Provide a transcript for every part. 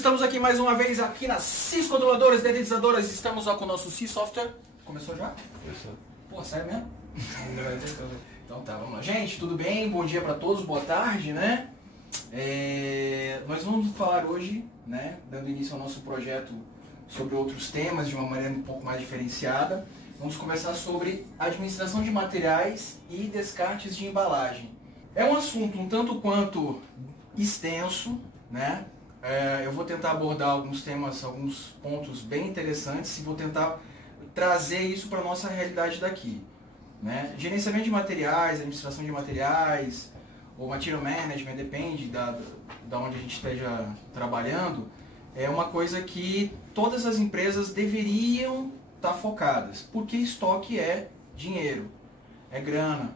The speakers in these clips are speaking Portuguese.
estamos aqui mais uma vez aqui na CIS Controladoras e Dedetizadoras. Estamos ó, com o nosso CIS Software. Começou já? Começou. Pô, sério mesmo? Então tá, vamos lá. Gente, tudo bem? Bom dia para todos, boa tarde, né? Nós vamos falar hoje, né, dando início ao nosso projeto sobre outros temas de uma maneira um pouco mais diferenciada. Vamos conversar sobre administração de materiais e descartes de embalagem. É um assunto um tanto quanto extenso, né? Eu vou tentar abordar alguns temas, alguns pontos bem interessantes e vou tentar trazer isso para a nossa realidade daqui, né? Gerenciamento de materiais, administração de materiais, ou material management, depende da onde a gente esteja trabalhando, é uma coisa que todas as empresas deveriam estar focadas, porque estoque é dinheiro, é grana,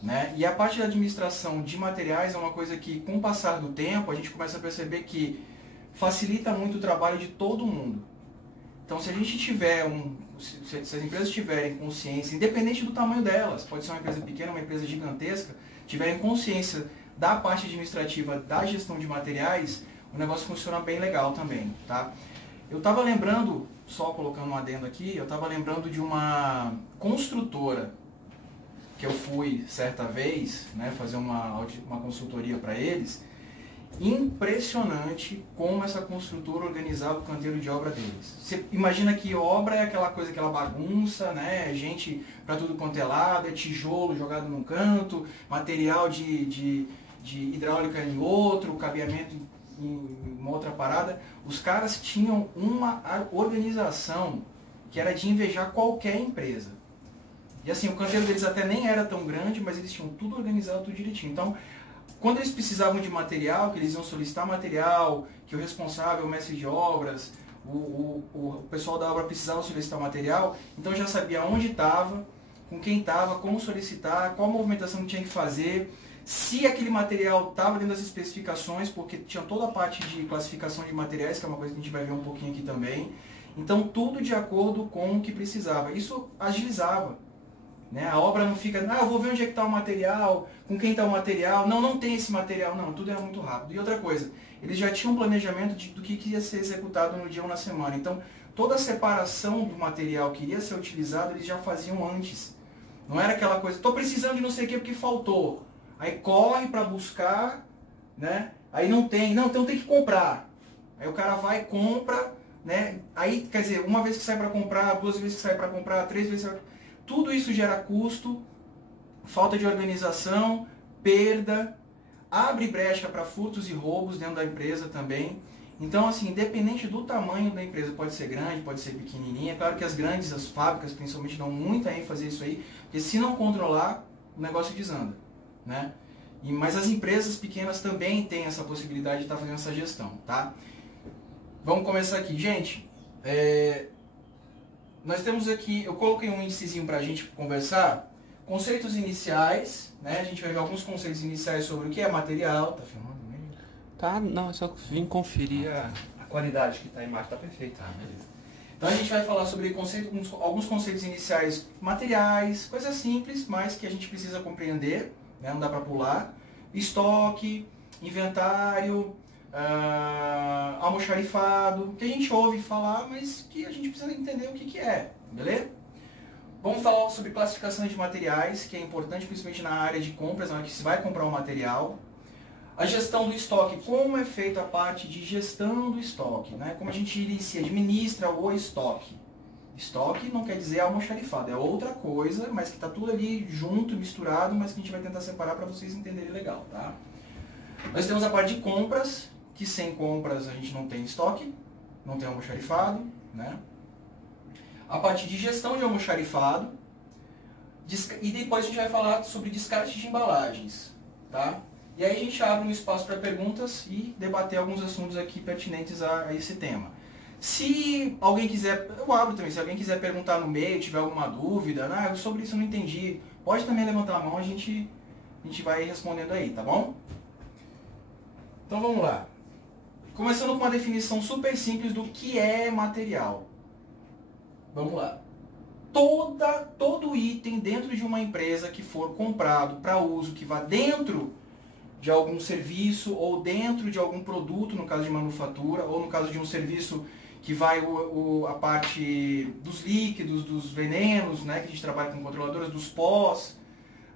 né? E a parte da administração de materiais é uma coisa que, com o passar do tempo, a gente começa a perceber que facilita muito o trabalho de todo mundo. Então, se a gente tiver se as empresas tiverem consciência, independente do tamanho delas, pode ser uma empresa pequena, uma empresa gigantesca, tiverem consciência da parte administrativa da gestão de materiais, o negócio funciona bem legal também, tá? Eu estava lembrando, só colocando um adendo aqui, eu estava lembrando de uma construtora que eu fui certa vez, né, fazer uma consultoria para eles. Impressionante como essa construtora organizava o canteiro de obra deles. Você imagina que obra é aquela coisa, aquela bagunça, né? Gente para tudo quanto é lado, é tijolo jogado num canto, material de hidráulica em outro, cabeamento em uma outra parada. Os caras tinham uma organização que era de invejar qualquer empresa. E assim, o canteiro deles até nem era tão grande, mas eles tinham tudo organizado, tudo direitinho. Então, quando eles precisavam de material, que eles iam solicitar material, que o responsável, o mestre de obras, o pessoal da obra precisava solicitar material, então já sabia onde estava, com quem estava, como solicitar, qual a movimentação que tinha que fazer, se aquele material estava dentro das especificações, porque tinha toda a parte de classificação de materiais, que é uma coisa que a gente vai ver um pouquinho aqui também. Então, tudo de acordo com o que precisava. Isso agilizava. Né? A obra não fica, eu vou ver onde é que está o material, com quem está o material, não tem esse material, não, tudo era muito rápido. E outra coisa, eles já tinham um planejamento do que ia ser executado no dia ou na semana. Então, toda a separação do material que iria ser utilizado, eles já faziam antes. Não era aquela coisa, estou precisando de não sei o que porque faltou. Aí corre para buscar, né? Aí não tem, então tem que comprar. Aí o cara vai e compra, né? Aí, quer dizer, uma vez que sai para comprar, duas vezes que sai para comprar, três vezes que sai pra... Tudo isso gera custo, falta de organização, perda, abre brecha para furtos e roubos dentro da empresa também. Então, assim, independente do tamanho da empresa, pode ser grande, pode ser pequenininha. Claro que as grandes, as fábricas principalmente, dão muita ênfase a isso aí, porque se não controlar, o negócio desanda, né? Mas as empresas pequenas também têm essa possibilidade de estar fazendo essa gestão, tá? Vamos começar aqui. Gente, nós temos aqui, eu coloquei um índicezinho para a gente conversar, conceitos iniciais, né? A gente vai ver alguns conceitos iniciais sobre o que é material. Tá filmando mesmo? Tá, não, só vim conferir a qualidade que tá a imagem, tá perfeita. Tá, beleza. Então a gente vai falar sobre alguns conceitos iniciais, materiais, coisas simples, mas que a gente precisa compreender, né? Não dá para pular. Estoque, inventário, almoxarifado, que a gente ouve falar, mas que a gente precisa entender o que é, beleza? Vamos falar sobre classificação de materiais, que é importante principalmente na área de compras, na hora que se vai comprar um material. A gestão do estoque, como é feita a parte de gestão do estoque, né? Como a gente se administra o estoque. Estoque não quer dizer almoxarifado, é outra coisa, mas que está tudo ali junto, misturado, mas que a gente vai tentar separar para vocês entenderem legal, tá? Nós temos a parte de compras, que sem compras a gente não tem estoque, não tem almoxarifado, né? A parte de gestão de almoxarifado, e depois a gente vai falar sobre descarte de embalagens, tá? E aí a gente abre um espaço para perguntas e debater alguns assuntos aqui pertinentes a esse tema. Se alguém quiser, eu abro também, se alguém quiser perguntar no meio, tiver alguma dúvida, sobre isso eu não entendi, pode também levantar a mão, a gente vai respondendo aí, tá bom? Então vamos lá. Começando com uma definição super simples do que é material. Vamos lá. Todo item dentro de uma empresa que for comprado para uso, que vá dentro de algum serviço ou dentro de algum produto, no caso de manufatura, ou no caso de um serviço que vai a parte dos líquidos, dos venenos, né, que a gente trabalha com controladoras, dos pós,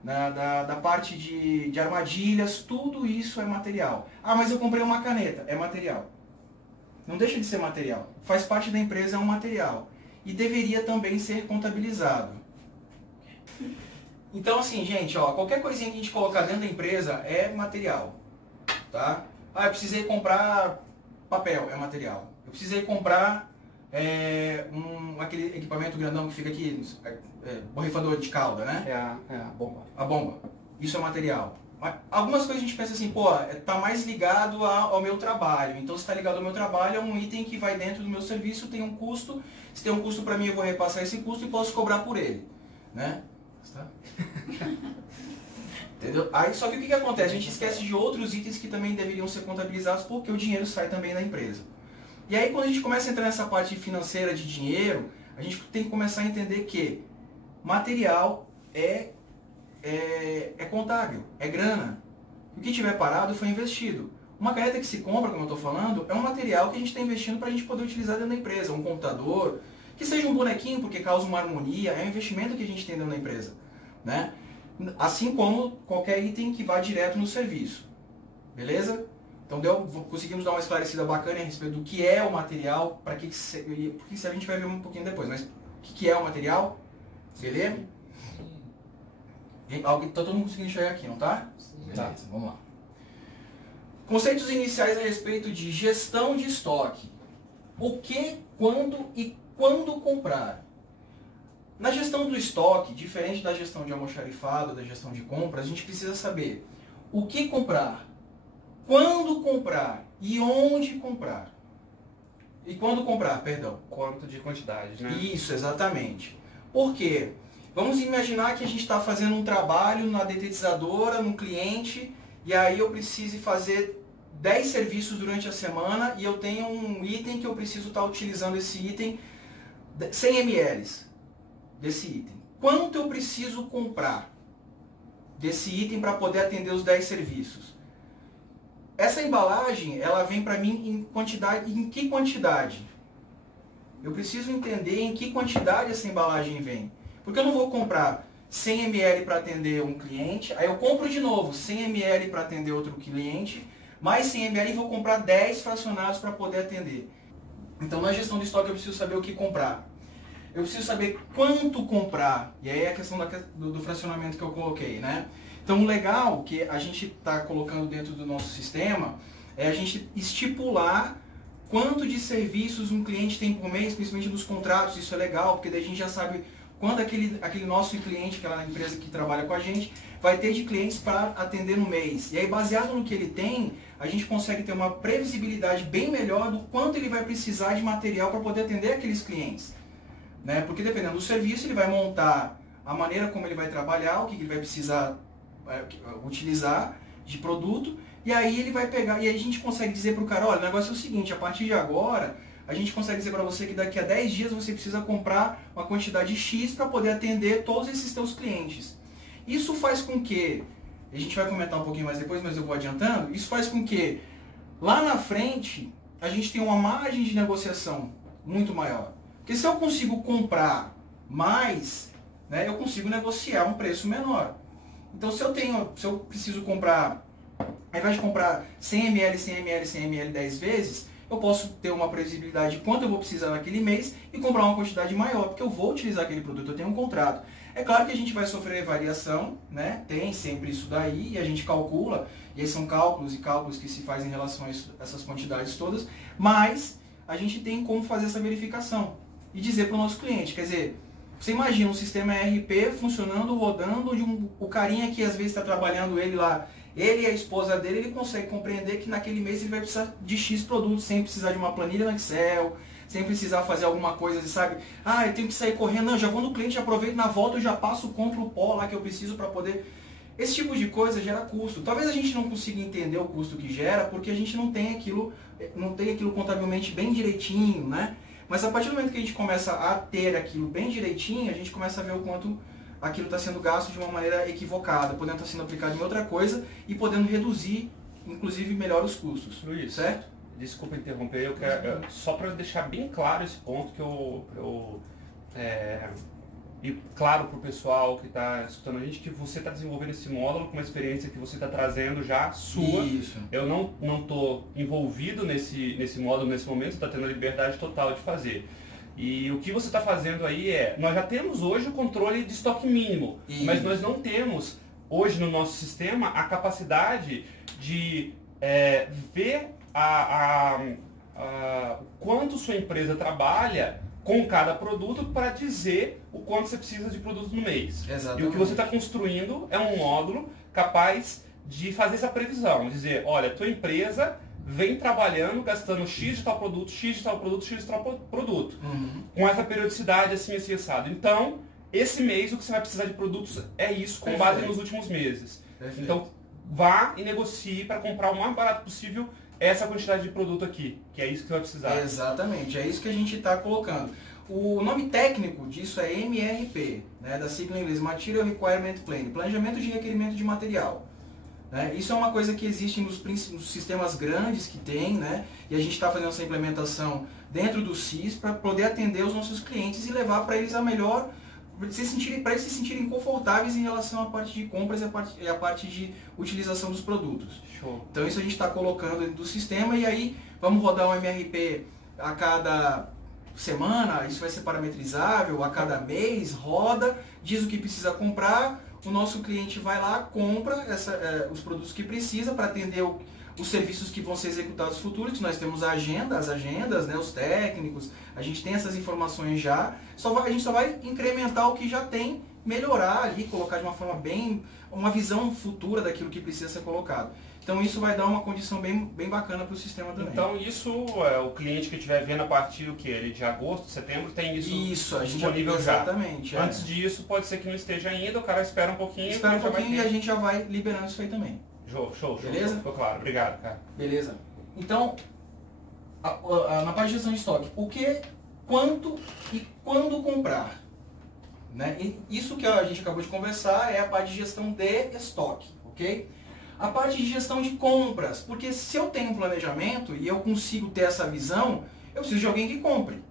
né, da parte de armadilhas, tudo isso é material. Ah, mas eu comprei uma caneta, é material. Não deixa de ser material. Faz parte da empresa, é um material. E deveria também ser contabilizado. Então assim, gente, ó, qualquer coisinha que a gente colocar dentro da empresa é material. Tá? Ah, eu precisei comprar papel, é material. Eu precisei comprar aquele equipamento grandão que fica aqui, borrifador de calda, né? É a bomba. A bomba. Isso é material. Algumas coisas a gente pensa assim, pô, tá mais ligado ao meu trabalho. Então, se está ligado ao meu trabalho, é um item que vai dentro do meu serviço, tem um custo. Se tem um custo para mim, eu vou repassar esse custo e posso cobrar por ele. Né? Tá? Entendeu? Aí, só que o que acontece? A gente esquece de outros itens que também deveriam ser contabilizados porque o dinheiro sai também da empresa. E aí, quando a gente começa a entrar nessa parte financeira de dinheiro, a gente tem que começar a entender que material é contábil, é grana. O que tiver parado foi investido. Uma caneta que se compra, como eu estou falando, é um material que a gente está investindo para a gente poder utilizar dentro da empresa. Um computador, que seja um bonequinho porque causa uma harmonia, é um investimento que a gente tem dentro da empresa. Né? Assim como qualquer item que vá direto no serviço. Beleza? Então conseguimos dar uma esclarecida bacana a respeito do que é o material, para que serve, porque isso a gente vai ver um pouquinho depois, mas o que é o material? Beleza? Tá todo mundo conseguindo enxergar aqui, não tá? Beleza, vamos lá. Conceitos iniciais a respeito de gestão de estoque. O que, quando e quando comprar. Na gestão do estoque, diferente da gestão de almoxarifado, da gestão de compras, a gente precisa saber o que comprar, quando comprar e onde comprar. E quando comprar, perdão. Quanto de quantidade, né? Isso, exatamente. Por quê? Vamos imaginar que a gente está fazendo um trabalho na detetizadora, num cliente, e aí eu preciso fazer 10 serviços durante a semana e eu tenho um item que eu preciso estar utilizando esse item 100 ml desse item. Quanto eu preciso comprar desse item para poder atender os 10 serviços? Essa embalagem, ela vem para mim em quantidade, em que quantidade? Eu preciso entender em que quantidade essa embalagem vem. Porque eu não vou comprar 100 ml para atender um cliente, aí eu compro de novo 100 ml para atender outro cliente, mais 100 ml e vou comprar 10 fracionados para poder atender. Então, na gestão de estoque eu preciso saber o que comprar. Eu preciso saber quanto comprar. E aí é a questão do fracionamento que eu coloquei, né? Então, o legal que a gente está colocando dentro do nosso sistema é a gente estipular quanto de serviços um cliente tem por mês, principalmente nos contratos. Isso é legal, porque daí a gente já sabe quando aquele nosso cliente, aquela empresa que trabalha com a gente, vai ter de clientes para atender no mês. E aí, baseado no que ele tem, a gente consegue ter uma previsibilidade bem melhor do quanto ele vai precisar de material para poder atender aqueles clientes. Né? Porque dependendo do serviço, ele vai montar a maneira como ele vai trabalhar, o que ele vai precisar utilizar de produto, e aí ele vai pegar, e aí a gente consegue dizer para o cara, olha, o negócio é o seguinte, a partir de agora, a gente consegue dizer para você que daqui a 10 dias você precisa comprar uma quantidade X para poder atender todos esses teus clientes. Isso faz com que, a gente vai comentar um pouquinho mais depois, mas eu vou adiantando, isso faz com que lá na frente a gente tenha uma margem de negociação muito maior. Porque se eu consigo comprar mais, né, eu consigo negociar um preço menor. Então se eu preciso comprar, ao invés de comprar 100 ml, 100 ml, 100 ml 10 vezes, eu posso ter uma previsibilidade de quanto eu vou precisar naquele mês e comprar uma quantidade maior, porque eu vou utilizar aquele produto, eu tenho um contrato. É claro que a gente vai sofrer variação, né? Tem sempre isso daí, e a gente calcula, e esses são cálculos e cálculos que se fazem em relação a essas quantidades todas, mas a gente tem como fazer essa verificação e dizer para o nosso cliente, quer dizer, você imagina um sistema ERP funcionando, rodando, onde o carinha que às vezes está trabalhando ele lá, ele e a esposa dele, ele consegue compreender que naquele mês ele vai precisar de X produtos, sem precisar de uma planilha no Excel, sem precisar fazer alguma coisa, sabe? Ah, eu tenho que sair correndo, não, já vou no cliente, já aproveito, na volta eu já passo, compro o pó lá que eu preciso para poder... Esse tipo de coisa gera custo. Talvez a gente não consiga entender o custo que gera, porque a gente não tem aquilo contabilmente bem direitinho, né? Mas a partir do momento que a gente começa a ter aquilo bem direitinho, a gente começa a ver o quanto aquilo está sendo gasto de uma maneira equivocada, podendo estar sendo aplicado em outra coisa e podendo reduzir, inclusive, melhor os custos. Luiz, certo? Desculpa interromper, eu quero, só para deixar bem claro esse ponto e claro para o pessoal que está escutando a gente, que você está desenvolvendo esse módulo com uma experiência que você está trazendo já sua. Isso. Eu não estou envolvido nesse módulo nesse momento, está tendo a liberdade total de fazer. E o que você está fazendo aí nós já temos hoje o controle de estoque mínimo, mas nós não temos hoje no nosso sistema a capacidade de ver quanto sua empresa trabalha com cada produto para dizer o quanto você precisa de produto no mês. Exatamente. E o que você está construindo é um módulo capaz de fazer essa previsão, dizer, olha, tua empresa vem trabalhando, gastando X de tal produto, X de tal produto, X de tal produto. Com essa periodicidade assim assado. Então, esse mês o que você vai precisar de produtos é isso, com base nos últimos meses. Perfeito. Então, vá e negocie para comprar o mais barato possível essa quantidade de produto aqui, que é isso que você vai precisar. Exatamente, é isso que a gente está colocando. O nome técnico disso é MRP, né, da sigla em inglês, Material Requirement Plan, Planejamento de Requerimento de Material. Né? Isso é uma coisa que existe nos sistemas grandes que tem, né, e a gente está fazendo essa implementação dentro do SIS para poder atender os nossos clientes e levar para eles a melhor, para eles se sentirem confortáveis em relação à parte de compras e a parte de utilização dos produtos. Show. Então isso a gente está colocando dentro do sistema e aí vamos rodar um MRP a cada semana, isso vai ser parametrizável, a cada mês roda, diz o que precisa comprar, o nosso cliente vai lá, compra os produtos que precisa para atender os serviços que vão ser executados futuros. Nós temos as agendas, né, os técnicos, a gente tem essas informações já, a gente só vai incrementar o que já tem, melhorar ali, colocar de uma forma uma visão futura daquilo que precisa ser colocado. Então isso vai dar uma condição bem bacana para o sistema também. Então isso, o cliente que estiver vendo a partir de agosto, setembro, tem isso disponível já. Exatamente. Antes disso, pode ser que não esteja ainda, o cara espera um pouquinho. Espera um pouquinho e a gente já vai liberando isso aí também. Show. Beleza? Ficou claro. Obrigado, cara. Beleza. Então, na parte de gestão de estoque, o que, quanto e quando comprar? Né? E isso que a gente acabou de conversar é a parte de gestão de estoque, ok? A parte de gestão de compras, porque se eu tenho um planejamento e eu consigo ter essa visão, eu preciso de alguém que compre.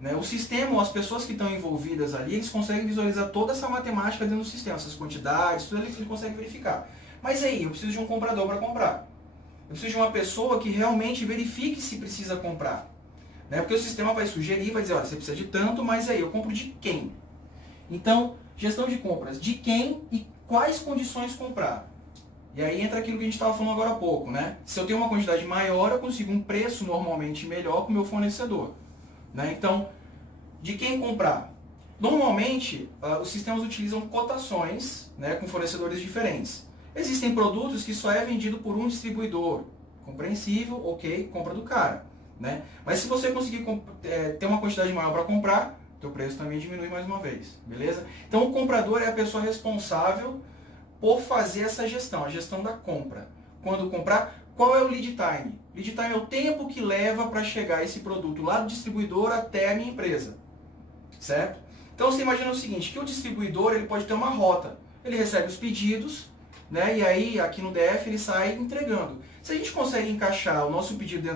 Né? O sistema, ou as pessoas que estão envolvidas ali, eles conseguem visualizar toda essa matemática dentro do sistema, essas quantidades, tudo ele consegue verificar. Mas aí, eu preciso de um comprador para comprar. Eu preciso de uma pessoa que realmente verifique se precisa comprar. Né? Porque o sistema vai sugerir, vai dizer, olha, você precisa de tanto, mas aí, eu compro de quem? Então, gestão de compras, de quem e quais condições comprar. E aí entra aquilo que a gente estava falando agora há pouco, né? Se eu tenho uma quantidade maior, eu consigo um preço normalmente melhor com o meu fornecedor. Né? Então, de quem comprar? Normalmente, os sistemas utilizam cotações, né, com fornecedores diferentes. Existem produtos que só é vendido por um distribuidor. Compreensível, ok, compra do cara. Né? Mas se você conseguir ter uma quantidade maior para comprar, teu preço também diminui mais uma vez. Beleza? Então, o comprador é a pessoa responsável por fazer essa gestão, a gestão da compra. Quando comprar, qual é o lead time? Lead time é o tempo que leva para chegar esse produto lá do distribuidor até a minha empresa. Certo? Então você imagina o seguinte, que o distribuidor ele pode ter uma rota. Ele recebe os pedidos, né, e aí aqui no DF ele sai entregando. Se a gente consegue encaixar o nosso pedido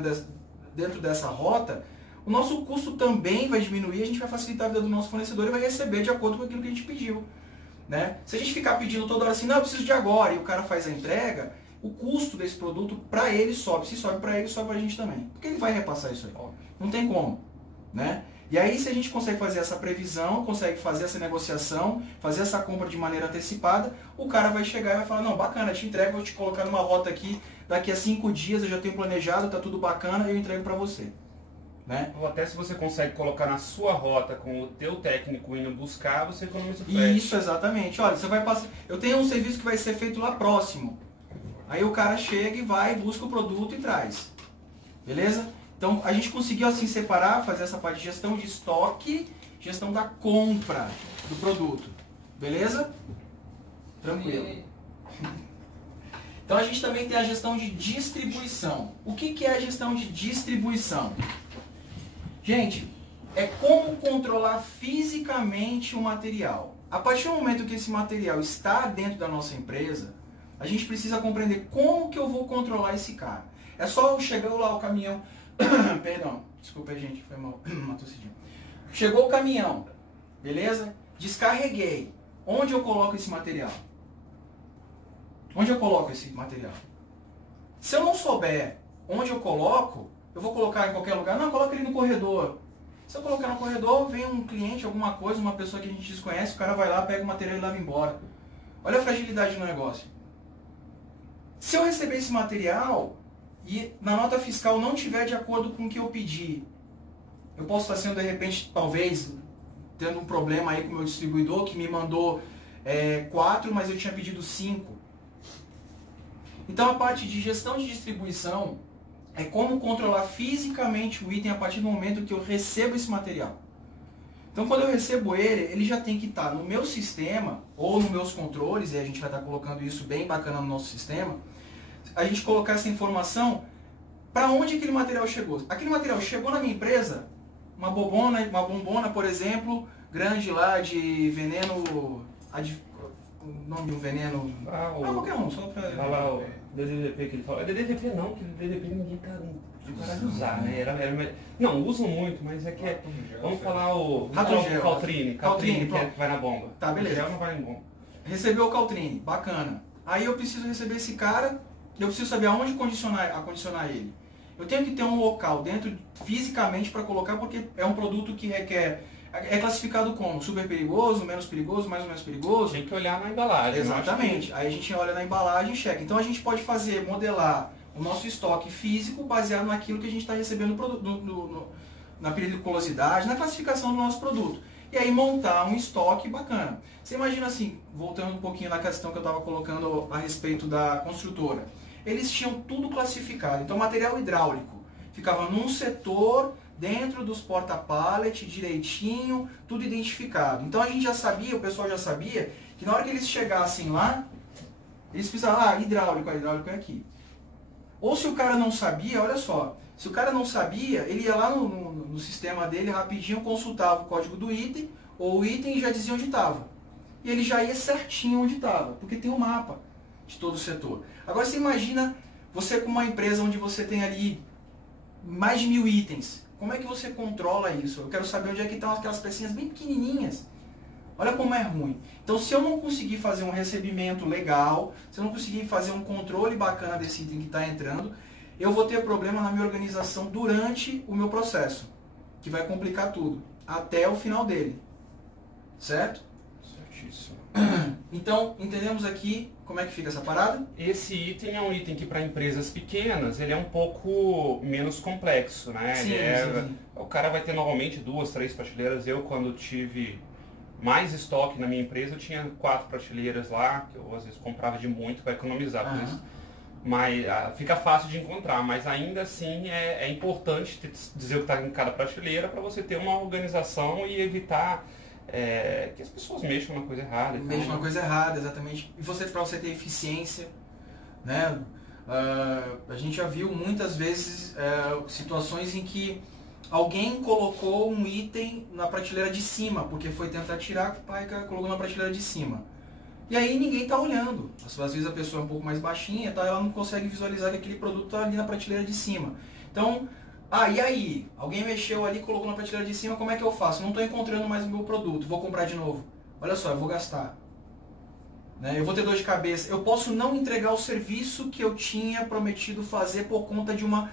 dentro dessa rota, o nosso custo também vai diminuir, a gente vai facilitar a vida do nosso fornecedor e vai receber de acordo com aquilo que a gente pediu. Né? Se a gente ficar pedindo toda hora assim, não, eu preciso de agora, e o cara faz a entrega, o custo desse produto para ele sobe. Se sobe para ele, sobe para a gente também. Porque ele vai repassar isso aí. Não tem como. Né? E aí, se a gente consegue fazer essa previsão, consegue fazer essa negociação, fazer essa compra de maneira antecipada, o cara vai chegar e vai falar, não, bacana, te entrego, vou te colocar numa rota aqui, daqui a 5 dias eu já tenho planejado, tá tudo bacana, eu entrego para você. Né? Ou até se você consegue colocar na sua rota com o teu técnico indo buscar, você economiza o frete. Isso, exatamente. Olha, você vai passar. Eu tenho um serviço que vai ser feito lá próximo. Aí o cara chega e vai, busca o produto e traz. Beleza? Então a gente conseguiu assim separar, fazer essa parte de gestão de estoque, gestão da compra do produto. Beleza? Tranquilo. Então a gente também tem a gestão de distribuição. O que é a gestão de distribuição? Gente, é como controlar fisicamente o material. A partir do momento que esse material está dentro da nossa empresa, a gente precisa compreender como que eu vou controlar esse cara. É só eu chegar lá o caminhão... Perdão, desculpa aí, gente, foi uma tossidinha. Chegou o caminhão, beleza? Descarreguei. Onde eu coloco esse material? Onde eu coloco esse material? Se eu não souber onde eu coloco, eu vou colocar em qualquer lugar? Não, coloca ele no corredor. Se eu colocar no corredor, vem um cliente, alguma coisa, uma pessoa que a gente desconhece, o cara vai lá, pega o material e leva embora. Olha a fragilidade do negócio. Se eu receber esse material e na nota fiscal não tiver de acordo com o que eu pedi, eu posso estar sendo, de repente, talvez, tendo um problema aí com o meu distribuidor, que me mandou 4, mas eu tinha pedido 5. Então a parte de gestão de distribuição é como controlar fisicamente o item a partir do momento que eu recebo esse material. Então quando eu recebo ele já tem que estar no meu sistema ou nos meus controles, e a gente vai estar colocando isso bem bacana no nosso sistema, a gente colocar essa informação para onde aquele material chegou. Aquele material chegou na minha empresa, uma bombona, por exemplo, grande lá de veneno... O nome de um veneno... qualquer um, só pra... o DDP que ele fala. DDP não, que DDP ninguém tá de usar, né? Não, usam muito, mas é que é... Vamos falar o... Caltrine, que vai na bomba. Tá, beleza. O gel não vai na bomba. Recebeu o Caltrine, bacana. Aí eu preciso receber esse cara, eu preciso saber aonde acondicionar ele. Eu tenho que ter um local dentro, fisicamente, para colocar, porque é um produto que requer... É classificado como super perigoso, menos perigoso, mais ou menos perigoso. Tem que olhar na embalagem. Exatamente. Aí a gente olha na embalagem e checa. Então a gente pode modelar o nosso estoque físico baseado naquilo que a gente está recebendo na periculosidade, na classificação do nosso produto. E aí montar um estoque bacana. Você imagina assim, voltando um pouquinho na questão que eu estava colocando a respeito da construtora. Eles tinham tudo classificado. Então material hidráulico ficava num setor... dentro dos porta-pallet, direitinho, tudo identificado. Então a gente já sabia, o pessoal já sabia, que na hora que eles chegassem lá, eles precisavam, hidráulico é aqui. Ou se o cara não sabia, olha só, se o cara não sabia, ele ia lá no sistema dele, rapidinho, consultava o código do item, ou o item e já dizia onde estava. E ele já ia certinho onde estava, porque tem um mapa de todo o setor. Agora você imagina, você com uma empresa onde você tem ali mais de 1000 itens, como é que você controla isso? Eu quero saber onde é que estão aquelas pecinhas bem pequenininhas. Olha como é ruim. Então, se eu não conseguir fazer um recebimento legal, se eu não conseguir fazer um controle bacana desse item que está entrando, eu vou ter problema na minha organização durante o meu processo, que vai complicar tudo, até o final dele. Certo? Certíssimo. Então, entendemos aqui como é que fica essa parada? Esse item é um item que para empresas pequenas ele é um pouco menos complexo, né? Sim, sim. O cara vai ter normalmente 2, 3 prateleiras. Eu, quando tive mais estoque na minha empresa, eu tinha 4 prateleiras lá, que eu às vezes comprava de muito para economizar por isso. Mas fica fácil de encontrar, mas ainda assim é importante dizer o que está em cada prateleira para você ter uma organização e evitar que as pessoas mexam na coisa errada. Mexam na coisa errada, exatamente. E para você ter eficiência, né? A gente já viu muitas vezes situações em que alguém colocou um item na prateleira de cima, porque foi tentar tirar, o pai colocou na prateleira de cima. E aí ninguém está olhando. Às vezes a pessoa é um pouco mais baixinha, tá? Ela não consegue visualizar que aquele produto está ali na prateleira de cima. Então, e aí? Alguém mexeu ali, colocou na prateleira de cima, como é que eu faço? Não estou encontrando mais o meu produto, vou comprar de novo. Olha só, eu vou gastar. Né? Eu vou ter dor de cabeça. Eu posso não entregar o serviço que eu tinha prometido fazer por conta de uma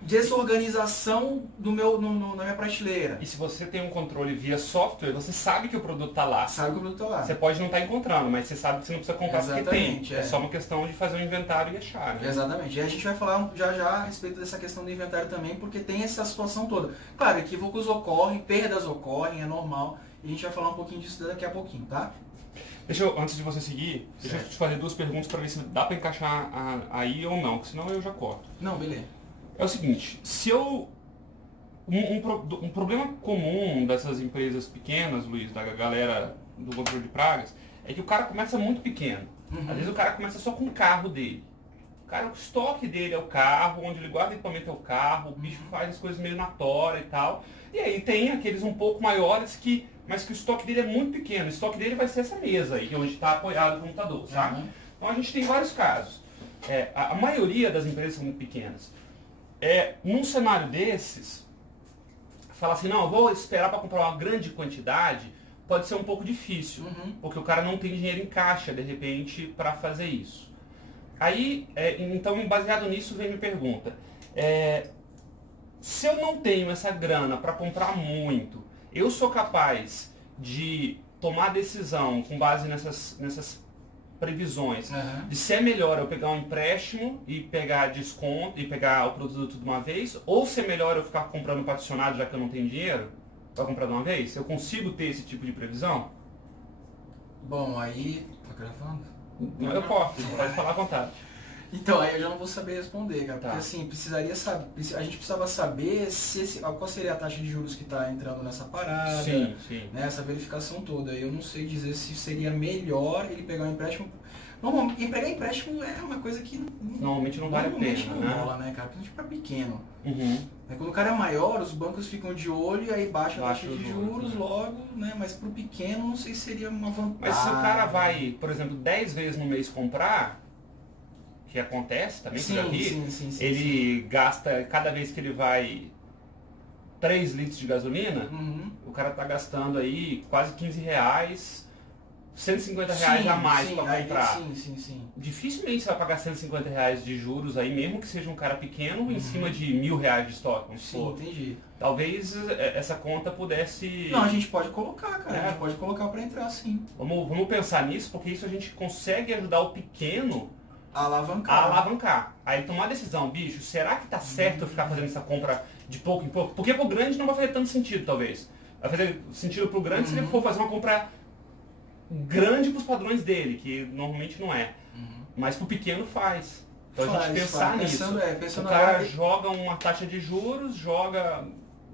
desorganização na minha prateleira. E se você tem um controle via software, você sabe que o produto está lá. Sabe que o produto está lá. Você pode não estar encontrando, mas você sabe que você não precisa comprar porque tem. É só uma questão de fazer um inventário e achar. Né? Exatamente. E a gente vai falar já a respeito dessa questão do inventário também, porque tem essa situação toda. Claro, equívocos ocorrem, perdas ocorrem, é normal. E a gente vai falar um pouquinho disso daqui a pouquinho, tá? Antes de você seguir, deixa eu te fazer 2 perguntas para ver se dá para encaixar aí ou não, porque senão eu já corto. Não, beleza. É o seguinte, se eu... Um problema comum dessas empresas pequenas, Luiz, da galera do controle de pragas, é que o cara começa muito pequeno. Às vezes o cara começa só com o carro dele. O estoque dele é o carro, onde ele guarda equipamento é o carro, o bicho faz as coisas meio na tora e tal. E aí tem aqueles um pouco maiores que mas que o estoque dele é muito pequeno. O estoque dele vai ser essa mesa aí, onde está apoiado o computador, sabe? Então a gente tem vários casos. A maioria das empresas são muito pequenas. Num cenário desses, falar assim, não, eu vou esperar para comprar uma grande quantidade, pode ser um pouco difícil, porque o cara não tem dinheiro em caixa, de repente, para fazer isso. Aí, então, baseado nisso, vem minha pergunta. Se eu não tenho essa grana para comprar muito, eu sou capaz de tomar decisão com base nessas previsões, de se é melhor eu pegar um empréstimo e pegar desconto e pegar o produto de uma vez, ou se é melhor eu ficar comprando particionado já que eu não tenho dinheiro para comprar de uma vez? Eu consigo ter esse tipo de previsão? Bom, aí... Tá gravando? Não, eu posso, pode falar à vontade. Então, aí eu já não vou saber responder, cara, porque Tá. assim, precisaria saber, a gente precisava saber qual seria a taxa de juros que está entrando nessa parada, Sim. né, essa verificação toda. Eu não sei dizer se seria melhor ele pegar um empréstimo. Normalmente, pegar empréstimo é uma coisa que Normalmente não vale a normalmente pena, não né? rola, né, cara? Principalmente para pequeno. Uhum. Quando o cara é maior, os bancos ficam de olho e aí baixa a taxa Baixa de os juros juros, né? logo, né? Mas para o pequeno não sei se seria uma vantagem. Mas se o cara vai, por exemplo, 10 vezes no mês comprar, que acontece também, que eu já vi, sim, ele gasta, cada vez que ele vai 3 litros de gasolina, o cara tá gastando aí quase 15 reais, 150 reais a mais para comprar. Sim. Dificilmente você vai pagar 150 reais de juros aí, mesmo que seja um cara pequeno, em cima de 1.000 reais de estoque. Vamos supor. Entendi. Talvez essa conta pudesse... Não, a gente pode colocar, cara. A gente pode colocar para entrar sim. Vamos pensar nisso, porque isso a gente consegue ajudar o pequeno a alavancar. Aí tomar a decisão, bicho, será que tá certo eu ficar fazendo essa compra de pouco em pouco? Porque pro grande não vai fazer tanto sentido, talvez. Vai fazer sentido pro grande se ele for fazer uma compra grande pros padrões dele, que normalmente não é. Mas pro pequeno faz. Então a gente pensar nisso. Pensando o cara joga uma taxa de juros, joga...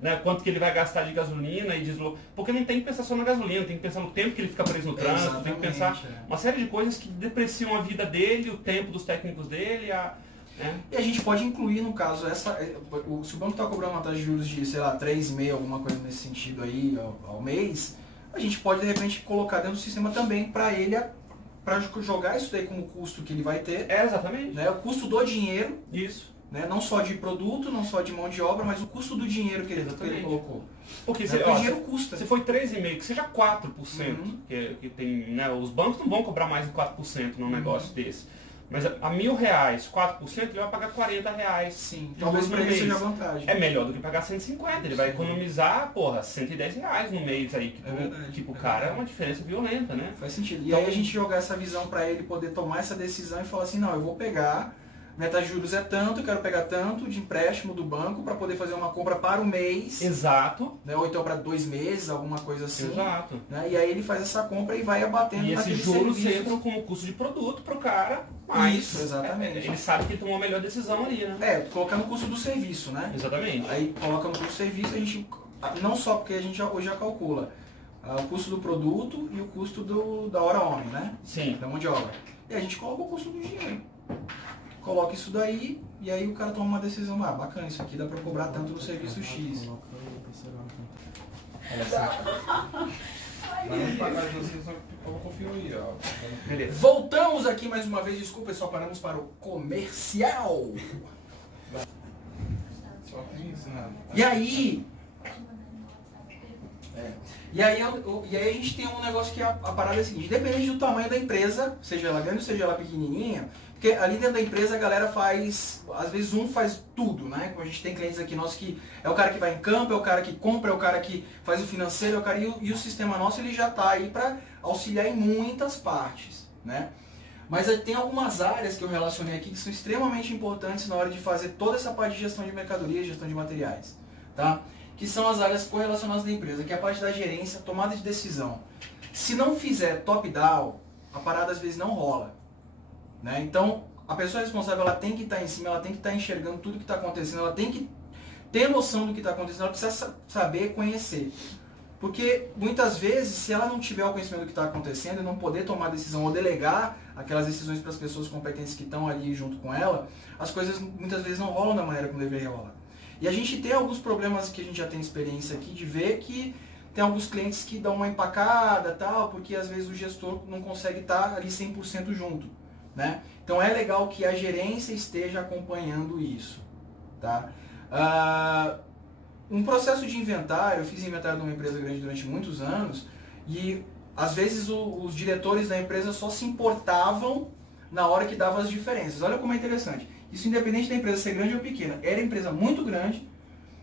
Né, quanto que ele vai gastar de gasolina e desloca. Porque não tem que pensar só na gasolina, tem que pensar no tempo que ele fica preso no trânsito, tem que pensar uma série de coisas que depreciam a vida dele, o tempo dos técnicos dele, né? E a gente pode incluir, no caso, se o banco está cobrando uma taxa de juros de, sei lá, 3,5, alguma coisa nesse sentido aí, ao mês, a gente pode, de repente, colocar dentro do sistema também para ele, para jogar isso daí como custo que ele vai ter. Exatamente. Né, o custo do dinheiro. Isso. Né, não só de produto, não só de mão de obra, mas o custo do dinheiro que ele colocou. Porque o dinheiro custa. Se foi 3,5%, que seja 4%, que tem, né, os bancos não vão cobrar mais de 4% num negócio desse. Mas a R$1.000, 4%, ele vai pagar R$40. Sim, talvez para ele seja vantagem. É melhor do que pagar 150. Ele vai economizar, R$110 no mês aí. Que pro cara é uma diferença violenta, né? Faz sentido. E aí a gente jogar essa visão para ele poder tomar essa decisão e falar assim, não, eu vou pegar... Minha taxa de juros é tanto, eu quero pegar tanto de empréstimo do banco para poder fazer uma compra para o mês. Exato. Né, ou então para 2 meses, alguma coisa assim. Exato. Né, e aí ele faz essa compra e vai abatendo naquele serviço. E esses juros entram como custo de produto para o cara. Mas isso, exatamente. Ele sabe que tomou a melhor decisão ali, né? Colocar no custo do serviço, né? Exatamente. Aí coloca no custo do serviço, a gente, não só porque a gente hoje já calcula o custo do produto e o custo da hora homem, né? Sim. Da mão de obra. E a gente coloca o custo do dinheiro. Coloca isso daí e aí o cara toma uma decisão, bacana, isso aqui dá pra cobrar tanto no serviço X. Voltamos aqui mais uma vez, desculpa pessoal, paramos para o comercial. E aí... E aí a gente tem um negócio que a parada é a seguinte, independente do tamanho da empresa, seja ela grande ou seja ela pequenininha, porque ali dentro da empresa a galera faz, às vezes um faz tudo, né? Como a gente tem clientes aqui nossos que é o cara que vai em campo, é o cara que compra, é o cara que faz o financeiro, é o cara, e o sistema nosso ele já está aí para auxiliar em muitas partes, né? Mas tem algumas áreas que eu relacionei aqui que são extremamente importantes na hora de fazer toda essa parte de gestão de mercadoria, gestão de materiais, tá? Que são as áreas correlacionadas da empresa, que é a parte da gerência, tomada de decisão. Se não fizer top-down, a parada às vezes não rola. Né? Então, a pessoa responsável ela tem que estar em cima, ela tem que estar enxergando tudo que está acontecendo, ela tem que ter noção do que está acontecendo, ela precisa saber, conhecer. Porque, muitas vezes, se ela não tiver o conhecimento do que está acontecendo e não poder tomar decisão ou delegar aquelas decisões para as pessoas competentes que estão ali junto com ela, as coisas muitas vezes não rolam da maneira como deveria rolar. E a gente tem alguns problemas que a gente já tem experiência aqui de ver que Tem alguns clientes que dão uma empacada, tal, porque às vezes o gestor não consegue estar ali 100% junto, né? Então é legal que a gerência esteja acompanhando isso, tá? Um processo de inventário, eu fiz inventário numa empresa grande durante muitos anos e às vezes os diretores da empresa só se importavam na hora que dava as diferenças. Olha como é interessante. Isso independente da empresa ser grande ou pequena. Era empresa muito grande,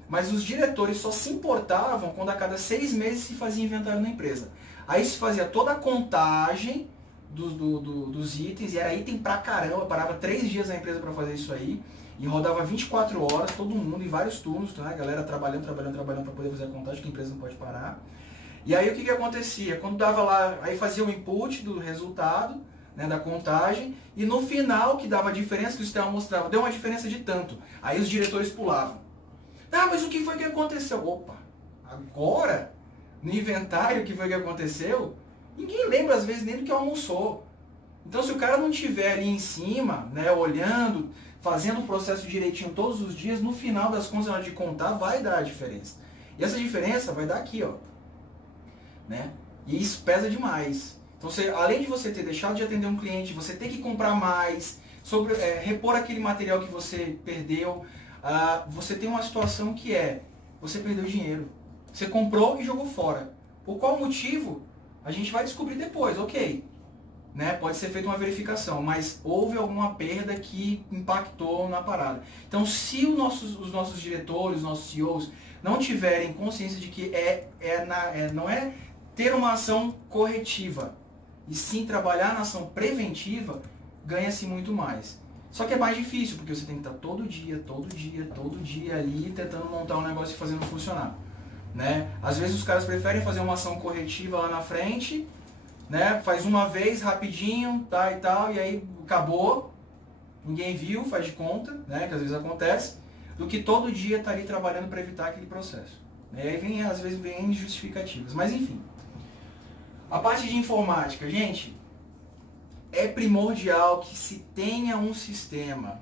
mas os diretores só se importavam quando a cada 6 meses se fazia inventário na empresa. Aí se fazia toda a contagem dos itens, e era item pra caramba, parava 3 dias na empresa para fazer isso aí, e rodava 24 horas, todo mundo em vários turnos, tá? A galera trabalhando para poder fazer a contagem, que a empresa não pode parar. E aí o que acontecia? Quando dava lá, aí fazia o input do resultado, né, da contagem, e no final, que dava a diferença, que o sistema mostrava, deu uma diferença de tanto. Aí os diretores pulavam. Ah, mas o que foi que aconteceu? Opa, agora, no inventário, o que foi que aconteceu? Ninguém lembra, às vezes, nem do que almoçou. Então, se o cara não estiver ali em cima, né, olhando, fazendo o processo direitinho todos os dias, no final das contas, na hora de contar, vai dar a diferença. E essa diferença vai dar aqui, ó. Né? E isso pesa demais. Então, além de você ter deixado de atender um cliente, você ter que comprar mais, repor aquele material que você perdeu, você tem uma situação que você perdeu dinheiro. Você comprou e jogou fora. Por qual motivo? A gente vai descobrir depois, ok. Né? Pode ser feita uma verificação, mas houve alguma perda que impactou na parada. Então, se os nossos diretores, os nossos CEOs, não tiverem consciência de que não é ter uma ação corretiva, e sim trabalhar na ação preventiva, ganha-se muito mais. Só que é mais difícil, porque você tem que estar todo dia ali tentando montar um negócio e fazendo funcionar. Né? Às vezes os caras preferem fazer uma ação corretiva lá na frente, né? Faz uma vez rapidinho, tá, e tal, e aí acabou, ninguém viu, faz de conta, né? Que às vezes acontece, do que todo dia estar ali trabalhando para evitar aquele processo. E aí às vezes vem justificativas, mas enfim. A parte de informática, gente, é primordial que se tenha um sistema,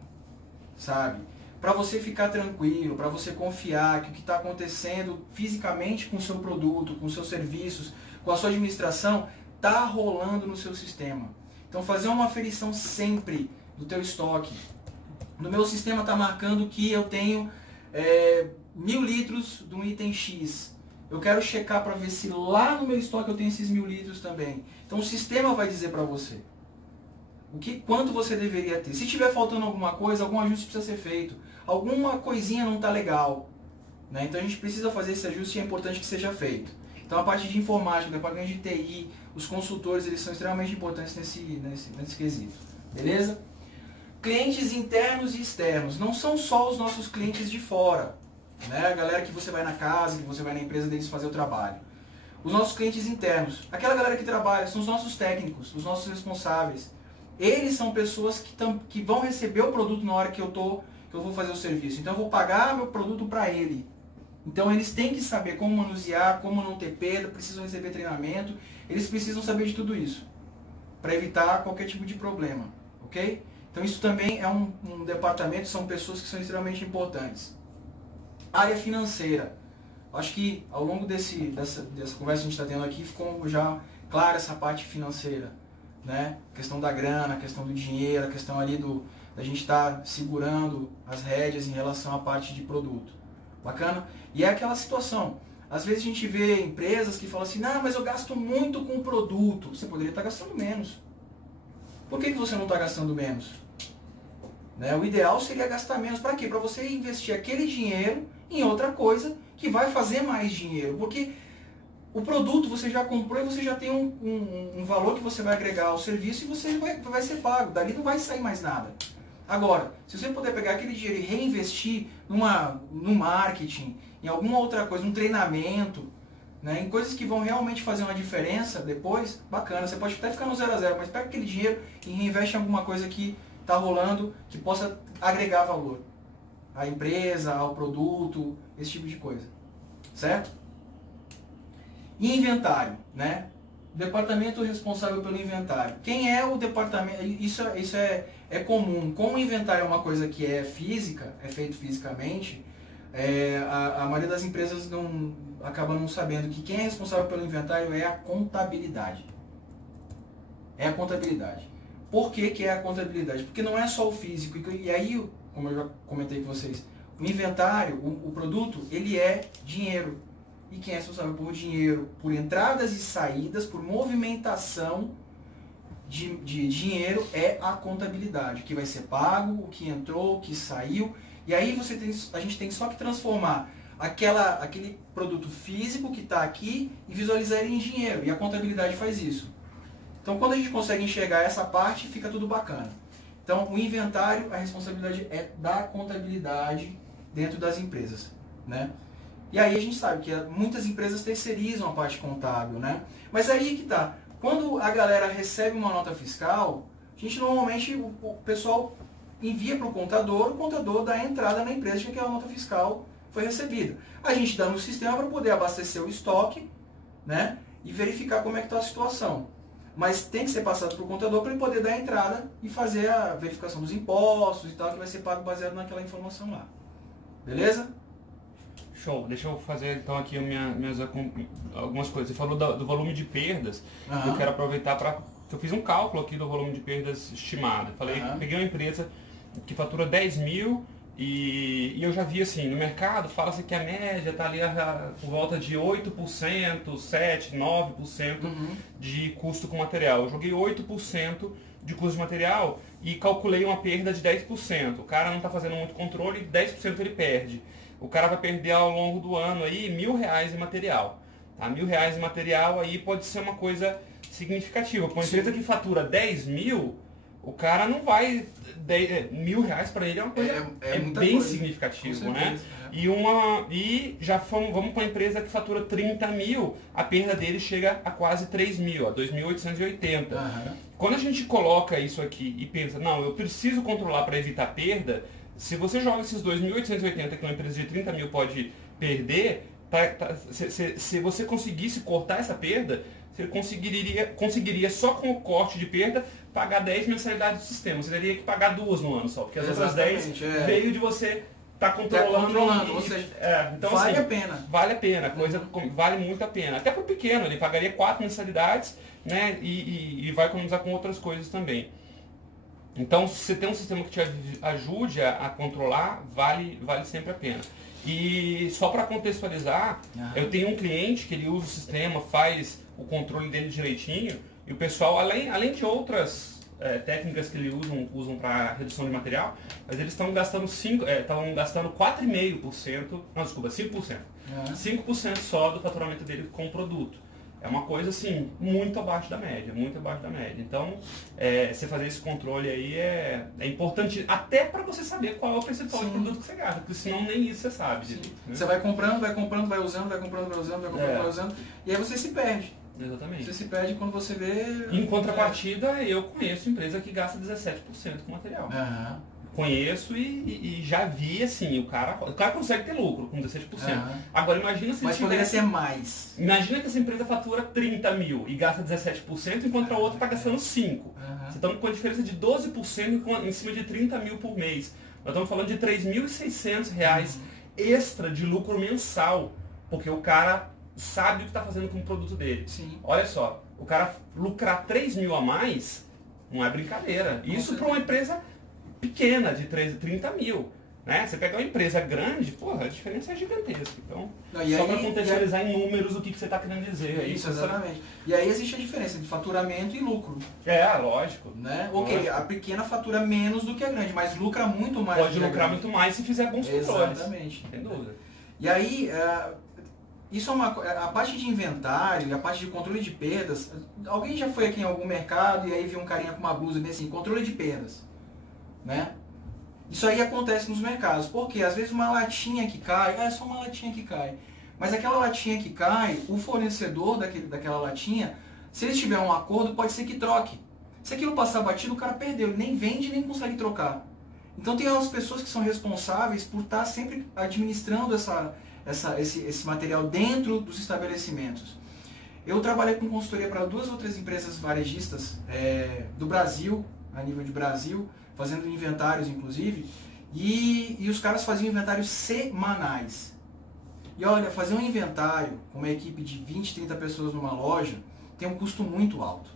sabe? Para você ficar tranquilo, para você confiar que o que está acontecendo fisicamente com o seu produto, com os seus serviços, com a sua administração, está rolando no seu sistema. Então fazer uma aferição sempre do teu estoque. No meu sistema está marcando que eu tenho 1000 litros de um item X. Eu quero checar para ver se lá no meu estoque eu tenho esses 1000 litros também. Então o sistema vai dizer para você quanto você deveria ter. Se tiver faltando alguma coisa, algum ajuste precisa ser feito. Alguma coisinha não está legal. Né? Então a gente precisa fazer esse ajuste e é importante que seja feito. Então a parte de informática, o departamento de TI, os consultores, eles são extremamente importantes nesse quesito. Beleza? Clientes internos e externos. Não são só os nossos clientes de fora. Né? A galera que você vai na casa, que você vai na empresa deles fazer o trabalho. Os nossos clientes internos. Aquela galera que trabalha, são os nossos técnicos, os nossos responsáveis. Eles são pessoas que vão receber o produto na hora que eu vou fazer o serviço. Então eu vou pagar meu produto para ele. Então eles têm que saber como manusear, como não ter perda, precisam receber treinamento. Eles precisam saber de tudo isso, para evitar qualquer tipo de problema. Ok? Então isso também é um departamento, são pessoas que são extremamente importantes. Área financeira. Acho que ao longo dessa conversa que a gente está tendo aqui, ficou já clara essa parte financeira. Né? A questão da grana, a questão do dinheiro, a questão ali da gente estar segurando as rédeas em relação à parte de produto. Bacana? E é aquela situação. Às vezes a gente vê empresas que falam assim, mas eu gasto muito com o produto. Você poderia estar gastando menos. Por que você não está gastando menos? Né? O ideal seria gastar menos. Para quê? Para você investir aquele dinheiro em outra coisa que vai fazer mais dinheiro. Porque o produto você já comprou e você já tem um valor que você vai agregar ao serviço e você vai ser pago. Dali não vai sair mais nada. Agora, se você puder pegar aquele dinheiro e reinvestir no marketing, em alguma outra coisa, num treinamento, né, em coisas que vão realmente fazer uma diferença depois, bacana. Você pode até ficar no 0 a 0, mas pega aquele dinheiro e reinveste em alguma coisa que está rolando, que possa agregar valor à empresa, ao produto, esse tipo de coisa. Certo? E inventário, né? Departamento responsável pelo inventário. Quem é o departamento? Isso é comum. Como o inventário é uma coisa que é física, é feito fisicamente, A maioria das empresas acaba não sabendo que quem é responsável pelo inventário é a contabilidade. É a contabilidade. Por que que é a contabilidade? Porque não é só o físico. E aí, como eu já comentei com vocês, o inventário, o produto, ele é dinheiro. E quem é responsável por dinheiro, por entradas e saídas, por movimentação de dinheiro é a contabilidade. O que vai ser pago, o que entrou, o que saiu. E aí a gente tem só que transformar aquele produto físico que está aqui e visualizar ele em dinheiro. E a contabilidade faz isso. Então, quando a gente consegue enxergar essa parte, fica tudo bacana. Então, o inventário, a responsabilidade é da contabilidade dentro das empresas, né? E aí a gente sabe que muitas empresas terceirizam a parte contábil, né? Mas aí que tá. Quando a galera recebe uma nota fiscal, a gente normalmente, o pessoal envia para o contador dá a entrada na empresa de que aquela nota fiscal foi recebida. A gente dá no sistema para poder abastecer o estoque, né? E verificar como é que está a situação. Mas tem que ser passado para o contador para ele poder dar a entrada e fazer a verificação dos impostos e tal, que vai ser pago baseado naquela informação lá. Beleza? Show. Deixa eu fazer então aqui algumas coisas. Você falou do volume de perdas. Eu quero aproveitar para... Eu fiz um cálculo aqui do volume de perdas estimado. Peguei uma empresa que fatura 10 mil e eu já vi assim, no mercado fala-se que a média está ali por volta de 8%, 7%, 9% de custo com material. Eu joguei 8% de custo de material e calculei uma perda de 10%. O cara não está fazendo muito controle e 10% ele perde. O cara vai perder ao longo do ano aí R$1.000 em material. Tá? R$1.000 em material aí pode ser uma coisa significativa. Para uma empresa que fatura 10 mil, o cara não vai... R$1.000 para ele é uma coisa bem coisa. Significativo, né? E já vamos para uma empresa que fatura 30 mil, a perda dele chega a quase 3 mil, a 2.880. Quando a gente coloca isso aqui e pensa, não, eu preciso controlar para evitar perda, se você joga esses 2.880 que uma empresa de 30 mil pode perder, se você conseguisse cortar essa perda, você conseguiria só com o corte de perda pagar 10 mensalidades do sistema. Você teria que pagar 2 no ano só, porque as outras 10 veio de você estar controlando. Ou seja, então, vale assim, a pena. Vale a pena, vale muito a pena. Até para o pequeno, ele pagaria 4 mensalidades, né, e vai economizar com outras coisas também. Então, se você tem um sistema que te ajude a controlar, vale sempre a pena. E só para contextualizar, eu tenho um cliente que ele usa o sistema, faz o controle dele direitinho, e o pessoal, além de outras técnicas que eles usam para redução de material, mas eles estão gastando 4,5%, não, desculpa, 5%. 5% só do faturamento dele com o produto. É uma coisa assim, muito abaixo da média, muito abaixo da média. Então, você fazer esse controle aí é importante, até para você saber qual é o percentual de produto que você gasta, porque senão nem isso você sabe. Né? Você vai comprando, vai usando, vai usando, e aí você se perde. Exatamente. Você se perde quando você vê... Em contrapartida, eu conheço empresa que gasta 17% com material. Conheço e já vi assim, o cara consegue ter lucro com 17%. Agora imagina se... Mas poderia ser mais. Imagina que essa empresa fatura 30 mil e gasta 17%, enquanto a outra está gastando 5%. Você está com a diferença de 12% em cima de 30 mil por mês. Nós estamos falando de R$3.600 extra de lucro mensal, porque o cara sabe o que está fazendo com o produto dele. Olha só, o cara lucrar 3 mil a mais não é brincadeira. Isso para uma empresa pequena, de 30 mil. Né? Você pega uma empresa grande, porra, a diferença é gigantesca. Então, só para contextualizar em números o que você está querendo dizer. Isso, exatamente. E aí existe a diferença de faturamento e lucro. Lógico. Né? Ok, a pequena fatura menos do que a grande, mas lucra muito mais. Pode lucrar muito mais se fizer bons controles. Exatamente. Sem dúvida. E aí, isso é a parte de inventário e a parte de controle de perdas. Alguém já foi aqui em algum mercado e aí viu um carinha com uma blusa e assim, controle de perdas. Né? Isso aí acontece nos mercados, porque às vezes uma latinha que cai, é só uma latinha que cai, mas aquela latinha que cai, o fornecedor daquela latinha, se ele tiver um acordo, pode ser que troque. Se aquilo passar batido, o cara perdeu, ele nem vende nem consegue trocar. Então tem as pessoas que são responsáveis por estar sempre administrando esse material dentro dos estabelecimentos. Eu trabalhei com consultoria para 2 ou 3 empresas varejistas do Brasil, a nível de Brasil, fazendo inventários inclusive, E os caras faziam inventários semanais. E olha, fazer um inventário com uma equipe de 20, 30 pessoas numa loja tem um custo muito alto.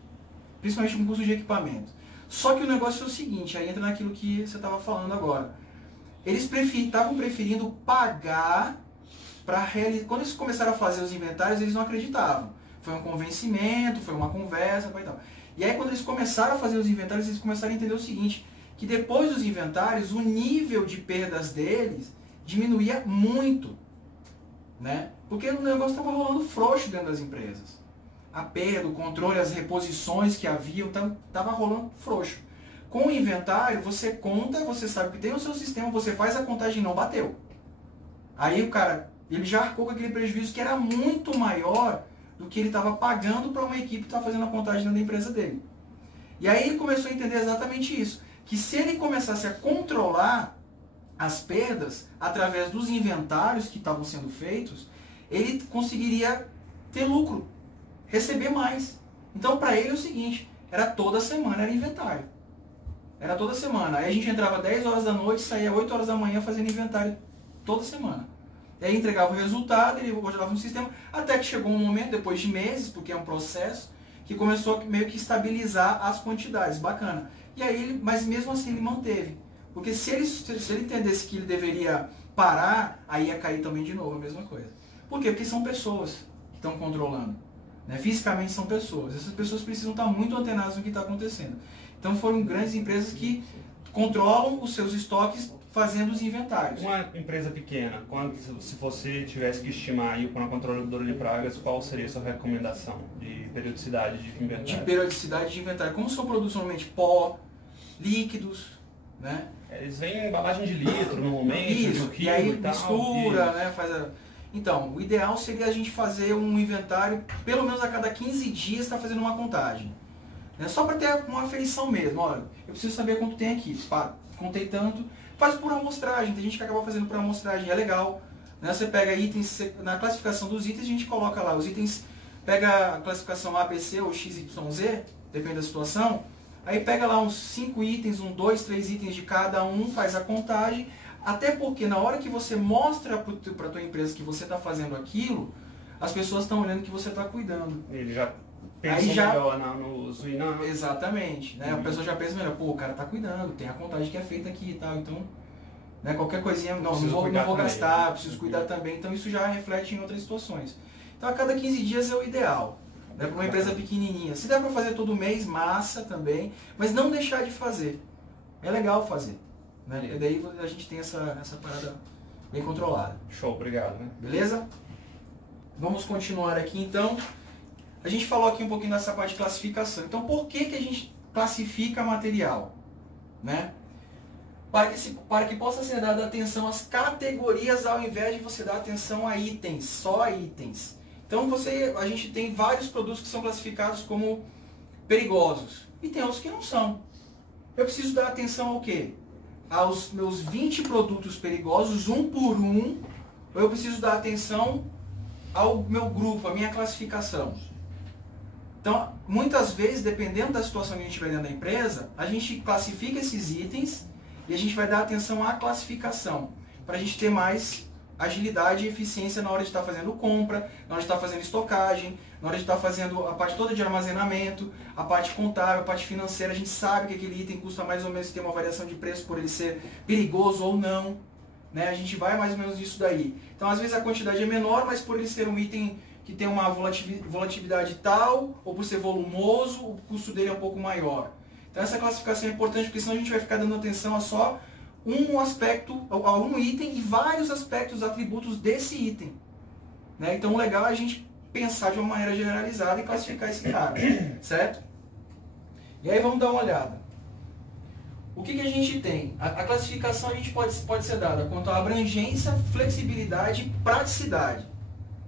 Principalmente um custo de equipamento. Só que o negócio é o seguinte, aí entra naquilo que você estava falando agora. Eles estavam preferindo pagar para realizar. Quando eles começaram a fazer os inventários, eles não acreditavam. Foi um convencimento, foi uma conversa e tal. E aí quando eles começaram a fazer os inventários, eles começaram a entender o seguinte, que depois dos inventários, o nível de perdas deles diminuía muito. Né? Porque o negócio estava rolando frouxo dentro das empresas. A perda, o controle, as reposições que haviam, estava rolando frouxo. Com o inventário, você conta, você sabe que tem o seu sistema, você faz a contagem e não bateu. Aí o cara, ele já arcou com aquele prejuízo que era muito maior do que ele estava pagando para uma equipe que estava fazendo a contagem dentro da empresa dele. E aí ele começou a entender exatamente isso. Que se ele começasse a controlar as perdas através dos inventários que estavam sendo feitos, ele conseguiria ter lucro, receber mais. Então para ele é o seguinte, era toda semana, era inventário. Era toda semana. Aí a gente entrava 10 horas da noite, saía 8 horas da manhã fazendo inventário toda semana. E aí entregava o resultado, ele rodava no sistema, até que chegou um momento, depois de meses, porque é um processo, que começou a meio que estabilizar as quantidades. Bacana. E aí mas mesmo assim ele manteve. Porque se ele entendesse que ele deveria parar, aí ia cair também de novo a mesma coisa. Por quê? Porque são pessoas que estão controlando. Né? Fisicamente são pessoas. Essas pessoas precisam estar muito antenadas no que está acontecendo. Então foram grandes empresas que controlam os seus estoques fazendo os inventários. Uma empresa pequena, se você tivesse que estimar aí para uma controladora de pragas, qual seria a sua recomendação de periodicidade de inventário? De periodicidade de inventário. Como são produtos normalmente pó, líquidos, né? Eles vêm em embalagem de litro normalmente, Isso, e aí mistura, né? Então, o ideal seria a gente fazer um inventário, pelo menos a cada 15 dias está fazendo uma contagem. Né? Só para ter uma aferição mesmo. Olha, eu preciso saber quanto tem aqui. Pá, contei tanto. Faz por amostragem, tem gente que acaba fazendo por amostragem, é legal. Né? Você pega itens, na classificação dos itens a gente coloca lá, os itens, pega a classificação A, B, C ou X, Y, Z, depende da situação. Aí pega lá uns 5 itens, 2, 3 itens de cada um, faz a contagem. Até porque na hora que você mostra para a tua empresa que você está fazendo aquilo, as pessoas estão olhando que você está cuidando. Ele já pensa melhor no uso e não... Exatamente. Né? A pessoa já pensa melhor, pô, o cara está cuidando, tem a contagem que é feita aqui e tal. Então, né, qualquer coisinha, não vou gastar, preciso cuidar também. Então isso já reflete em outras situações. Então a cada 15 dias é o ideal. Né, para uma empresa pequenininha. Se der para fazer todo mês, massa também, mas não deixar de fazer. É legal fazer. Né? Porque daí a gente tem essa parada bem controlada. Show, obrigado. Né? Beleza? Vamos continuar aqui então. A gente falou aqui um pouquinho dessa parte de classificação. Então por que a gente classifica material? Né? Para que possa ser dada atenção às categorias ao invés de você dar atenção a itens, só a itens. Então a gente tem vários produtos que são classificados como perigosos e tem outros que não são. Eu preciso dar atenção ao quê? Aos meus 20 produtos perigosos, um por um, ou eu preciso dar atenção ao meu grupo, à minha classificação. Então, muitas vezes, dependendo da situação que a gente tiver dentro da empresa, a gente classifica esses itens e a gente vai dar atenção à classificação, para a gente ter mais agilidade e eficiência na hora de estar fazendo compra, na hora de estar fazendo estocagem, na hora de estar fazendo a parte toda de armazenamento, a parte contábil, a parte financeira. A gente sabe que aquele item custa mais ou menos, tem uma variação de preço por ele ser perigoso ou não. Né? A gente vai mais ou menos nisso daí. Então às vezes a quantidade é menor, mas por ele ser um item que tem uma volatilidade tal, ou por ser volumoso, o custo dele é um pouco maior. Então essa classificação é importante, porque senão a gente vai ficar dando atenção a só um aspecto, a um item e vários aspectos, atributos desse item. Né? Então o legal é a gente pensar de uma maneira generalizada e classificar esse cara. Certo? E aí vamos dar uma olhada. O que a gente tem? A classificação a gente pode ser dada quanto à abrangência, flexibilidade e praticidade.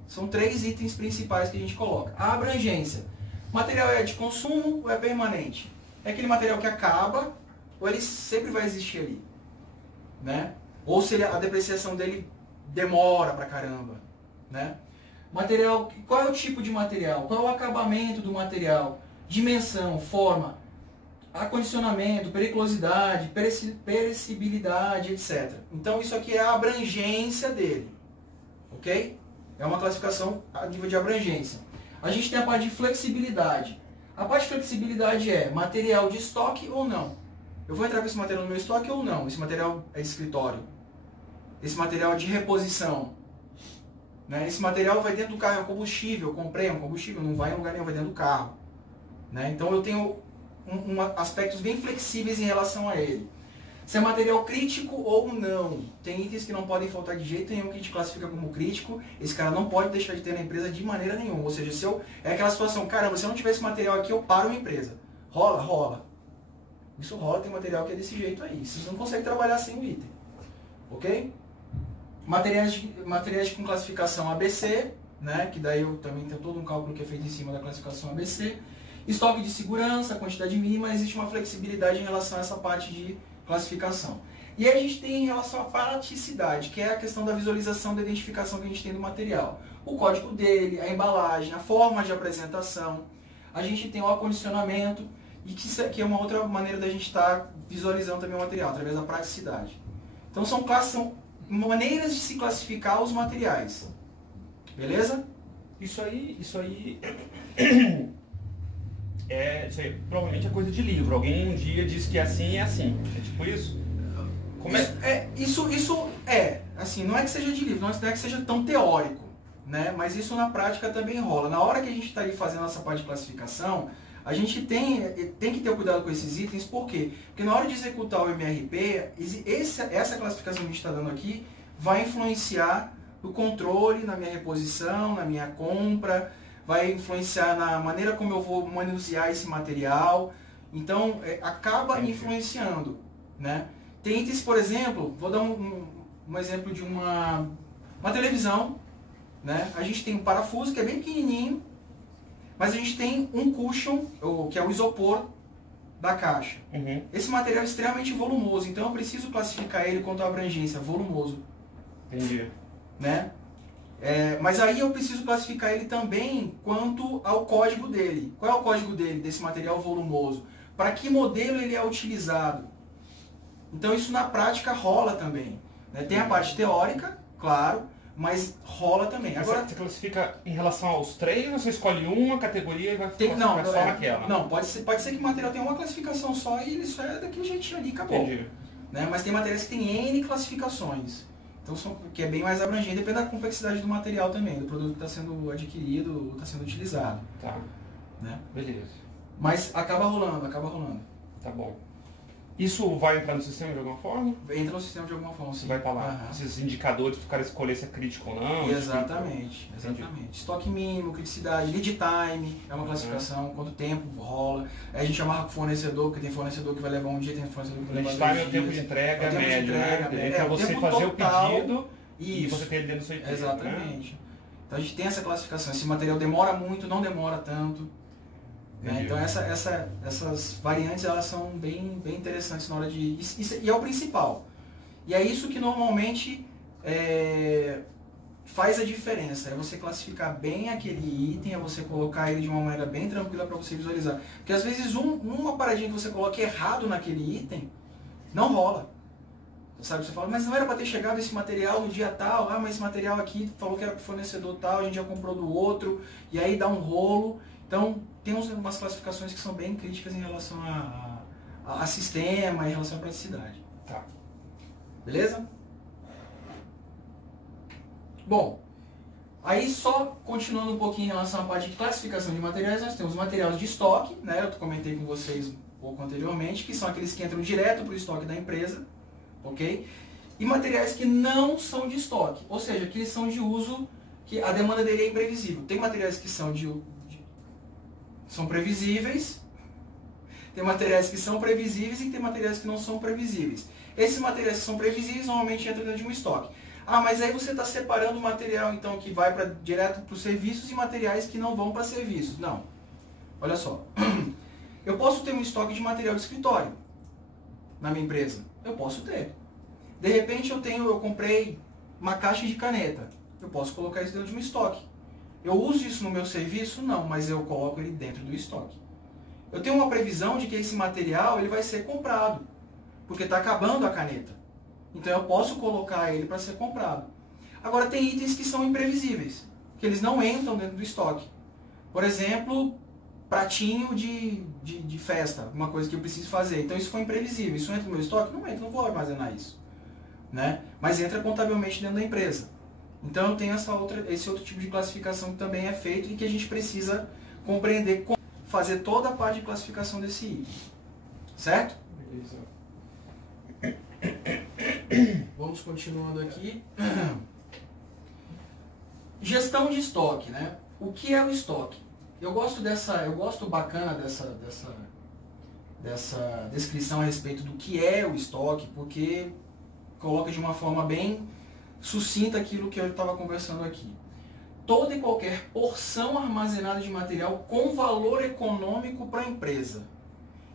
São 3 itens principais que a gente coloca. A abrangência. O material é de consumo ou é permanente? É aquele material que acaba ou ele sempre vai existir ali? Né? Ou se a depreciação dele demora pra caramba. Né? Material, qual é o tipo de material? Qual é o acabamento do material? Dimensão, forma. acondicionamento, periculosidade, perecibilidade, etc. Então isso aqui é a abrangência dele, ok? É uma classificação a nível de abrangência. A gente tem a parte de flexibilidade. A parte de flexibilidade é material de estoque ou não. Eu vou entrar com esse material no meu estoque ou não? Esse material é de escritório. Esse material é de reposição. Né? Esse material vai dentro do carro, é um combustível. Eu comprei um combustível, não vai em lugar nenhum, vai dentro do carro. Né? Então eu tenho aspectos bem flexíveis em relação a ele. Se é material crítico ou não. Tem itens que não podem faltar de jeito nenhum que a gente classifica como crítico. Esse cara não pode deixar de ter na empresa de maneira nenhuma. Ou seja, se eu, é aquela situação, caramba, se eu não tiver esse material aqui, eu paro a empresa. Rola? Rola. Isso rola, tem material que é desse jeito aí. Você não consegue trabalhar sem o item. Ok? Materiais com classificação ABC, né? Que daí eu também tenho todo um cálculo que é feito em cima da classificação ABC. Estoque de segurança, quantidade mínima, existe uma flexibilidade em relação a essa parte de classificação. E aí a gente tem em relação à praticidade, que é a questão da visualização, da identificação que a gente tem do material. O código dele, a embalagem, a forma de apresentação. A gente tem o acondicionamento, e que é uma outra maneira da gente estar visualizando também o material, através da praticidade. Então são maneiras de se classificar os materiais. Beleza? Isso aí provavelmente é coisa de livro. Alguém um dia disse que é assim e é assim. É tipo isso? Isso é, assim, não é que seja de livro, não é que seja tão teórico, né? Mas isso na prática também rola. Na hora que a gente está ali fazendo essa parte de classificação, a gente tem que ter cuidado com esses itens, por quê? Porque na hora de executar o MRP, essa classificação que a gente está dando aqui vai influenciar no controle, na minha reposição, na minha compra, vai influenciar na maneira como eu vou manusear esse material. Então, acaba influenciando, né? Tem itens, por exemplo, vou dar um exemplo de uma televisão, né? A gente tem um parafuso que é bem pequenininho, mas a gente tem um cushion, que é o isopor da caixa. Uhum. Esse material é extremamente volumoso, então eu preciso classificar ele quanto à abrangência, volumoso. Entendi. Né? Mas aí eu preciso classificar ele também quanto ao código dele. Qual é o código dele, desse material volumoso? Para que modelo ele é utilizado? Então isso na prática rola também. Né? Tem a parte teórica, claro, mas rola também. Agora, você classifica em relação aos três, ou você escolhe uma categoria e vai classificar só naquela? Não, pode ser que o material tenha uma classificação só e isso é daquele jeitinho ali, acabou. Entendi. Né? Mas tem materiais que tem N classificações. Então, que é bem mais abrangente, depende da complexidade do material também, do produto que está sendo adquirido ou está sendo utilizado. Tá. Né? Beleza. Mas acaba rolando. Tá bom. Isso vai entrar no sistema de alguma forma? Entra no sistema de alguma forma, sim. Vai estar lá. Uhum. Esses indicadores para o cara escolher se é crítico ou não. Exatamente. Estoque mínimo, criticidade, lead time, é uma classificação, quanto tempo rola. Aí a gente amarra com o fornecedor, porque tem fornecedor que vai levar um dia, tem fornecedor que vai levar 2 dias. Lead time é o tempo de entrega médio, né? Entre você fazer total, o pedido e isso. você ter ele dentro do seu emprego. Exatamente. Né? Então a gente tem essa classificação. Esse material demora muito, não demora tanto. Né? Então essas variantes elas são bem interessantes na hora de... E é o principal. E é isso que normalmente faz a diferença. É você classificar bem aquele item, é você colocar ele de uma maneira bem tranquila para você visualizar. Porque às vezes uma paradinha que você coloca errado naquele item, não rola. Sabe? Você fala, mas não era para ter chegado esse material no dia tal, mas esse material aqui falou que era para o fornecedor tal, a gente já comprou do outro, e aí dá um rolo. Então, tem umas classificações que são bem críticas em relação a sistema, em relação à praticidade. Tá. Beleza? Bom, aí só continuando um pouquinho em relação à parte de classificação de materiais, nós temos materiais de estoque, né? Eu comentei com vocês um pouco anteriormente, que são aqueles que entram direto para o estoque da empresa, ok? E materiais que não são de estoque, ou seja, que eles são de uso, que a demanda dele é imprevisível. Tem materiais que são são previsíveis, tem materiais que são previsíveis e tem materiais que não são previsíveis. Esses materiais que são previsíveis normalmente entram dentro de um estoque. Ah, mas aí você está separando o material então que vai direto para os serviços e materiais que não vão para serviços. Não. Olha só. Eu posso ter um estoque de material de escritório na minha empresa. Eu posso ter. De repente eu comprei uma caixa de caneta. Eu posso colocar isso dentro de um estoque. Eu uso isso no meu serviço? Não, mas eu coloco ele dentro do estoque. eu tenho uma previsão de que esse material ele vai ser comprado, porque está acabando a caneta. Então eu posso colocar ele para ser comprado. Agora tem itens que são imprevisíveis, que eles não entram dentro do estoque. Por exemplo, pratinho de festa, uma coisa que eu preciso fazer. Então isso foi imprevisível. Isso entra no meu estoque? Não entra, não vou armazenar isso. Né? Mas entra contabilmente dentro da empresa. Então eu tenho esse outro tipo de classificação que também é feito e que a gente precisa compreender como fazer toda a parte de classificação desse item. Certo? Vamos continuando aqui. Gestão de estoque, né? O que é o estoque? Eu gosto bacana dessa descrição a respeito do que é o estoque, porque coloca de uma forma bem sucinta aquilo que eu estava conversando aqui. Toda e qualquer porção armazenada de material com valor econômico para a empresa.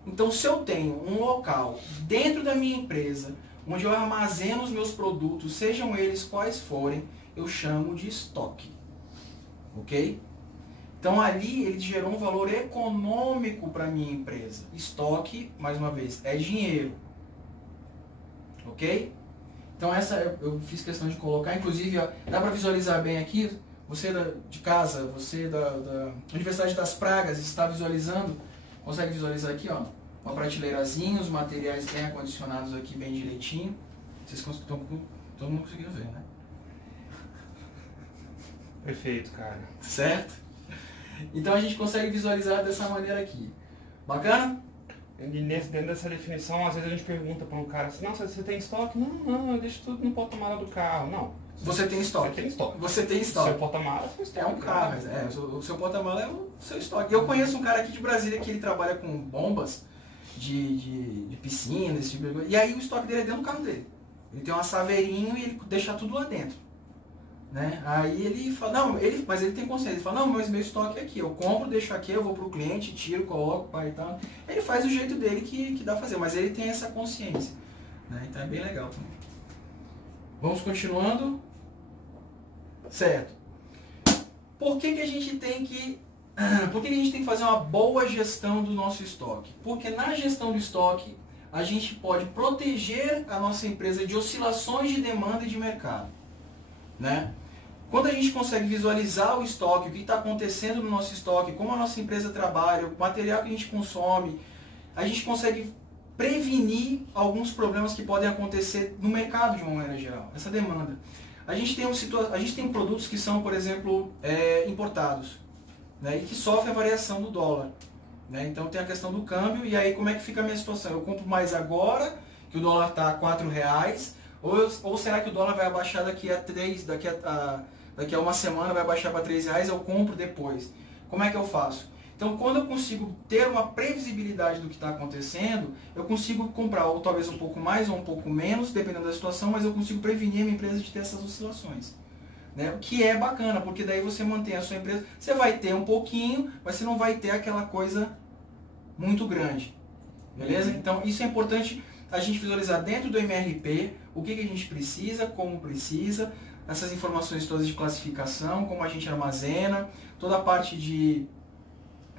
Então, se eu tenho um local dentro da minha empresa, onde eu armazeno os meus produtos, sejam eles quais forem, eu chamo de estoque. Ok? Então, ali ele gerou um valor econômico para a minha empresa. Estoque, mais uma vez, é dinheiro. Ok? Então, essa eu fiz questão de colocar. Inclusive, ó, dá para visualizar bem aqui. Você de casa, você da Universidade das Pragas está visualizando. Consegue visualizar aqui, ó, uma prateleirazinha, os materiais bem acondicionados aqui bem direitinho. Vocês estão todo mundo conseguindo ver, né? Perfeito, cara. Certo? Então a gente consegue visualizar dessa maneira aqui. Bacana? E dentro dessa definição, às vezes a gente pergunta para um cara assim, não, você tem estoque? Não, eu deixo tudo no porta-mala do carro. Não. Você tem estoque. Você tem estoque. Você tem estoque. Seu porta-mala é seu estoque. É um carro, o seu porta-mala é o seu estoque. Eu conheço um cara aqui de Brasília que ele trabalha com bombas de piscina, esse tipo de coisa. E aí o estoque dele é dentro do carro dele. Ele tem um assaveirinho e ele deixa tudo lá dentro. Né? Aí ele fala, não, mas ele tem consciência, ele fala, não, mas meu estoque é aqui, eu compro, deixo aqui, eu vou pro cliente, tiro, coloco, pai e tal. Ele faz do jeito dele que dá pra fazer, mas ele tem essa consciência. Né? Então é bem legal também. Vamos continuando. Certo. Por que a gente tem que fazer uma boa gestão do nosso estoque? Porque na gestão do estoque, a gente pode proteger a nossa empresa de oscilações de demanda e de mercado. Né? Quando a gente consegue visualizar o estoque, o que está acontecendo no nosso estoque, como a nossa empresa trabalha, o material que a gente consome, a gente consegue prevenir alguns problemas que podem acontecer no mercado de uma maneira geral, essa demanda. A gente tem produtos que são, por exemplo, importados, né, e que sofrem a variação do dólar. Né? Então tem a questão do câmbio, e aí como é que fica a minha situação? Eu compro mais agora, que o dólar está a R$4, ou será que o dólar vai abaixar daqui a uma semana, vai baixar para R$3, eu compro depois? Como é que eu faço? Então, quando eu consigo ter uma previsibilidade do que está acontecendo, eu consigo comprar ou talvez um pouco mais ou um pouco menos, dependendo da situação, mas eu consigo prevenir a minha empresa de ter essas oscilações. Né? O que é bacana, porque daí você mantém a sua empresa, você vai ter um pouquinho, mas você não vai ter aquela coisa muito grande. Beleza? Então, isso é importante a gente visualizar dentro do MRP, o que a gente precisa, como precisa, essas informações todas de classificação, como a gente armazena, toda a parte de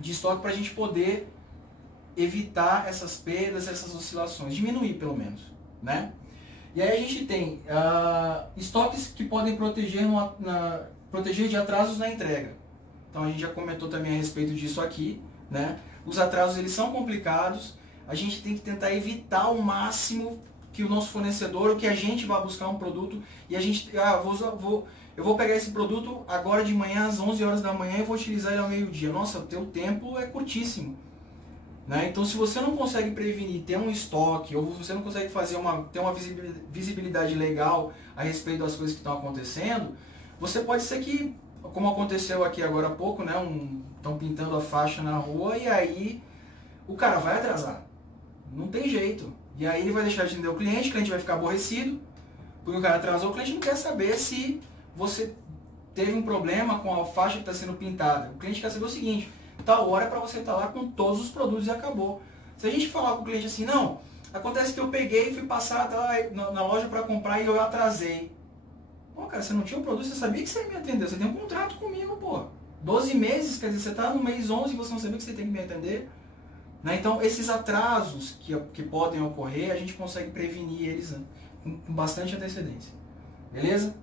estoque para a gente poder evitar essas perdas, essas oscilações, diminuir pelo menos. Né? E aí a gente tem estoques que podem proteger de atrasos na entrega. Então a gente já comentou também a respeito disso aqui. Né? Os atrasos eles são complicados, a gente tem que tentar evitar ao máximo que o nosso fornecedor, ou que a gente vá buscar um produto e a gente, eu vou pegar esse produto agora de manhã às 11 horas da manhã e vou utilizar ele ao meio-dia. Nossa, o teu tempo é curtíssimo. Né? Então se você não consegue prevenir, ter um estoque, ou você não consegue ter uma visibilidade legal a respeito das coisas que estão acontecendo, você pode ser que, como aconteceu aqui agora há pouco, né, estão pintando a faixa na rua e aí o cara vai atrasar. Não tem jeito. E aí ele vai deixar de atender o cliente vai ficar aborrecido, porque o cara atrasou, o cliente não quer saber se você teve um problema com a faixa que está sendo pintada. O cliente quer saber o seguinte, tal hora é para você estar lá com todos os produtos e acabou. Se a gente falar com o cliente assim, não, acontece que eu peguei e fui passar na loja para comprar e eu atrasei. Pô, cara, você não tinha um produto, você sabia que você ia me atender, você tem um contrato comigo, pô. 12 meses, quer dizer, você está no mês 11 e você não sabia que você tem que me atender. Né? Então, esses atrasos que podem ocorrer, a gente consegue prevenir eles, né, com bastante antecedência. Beleza?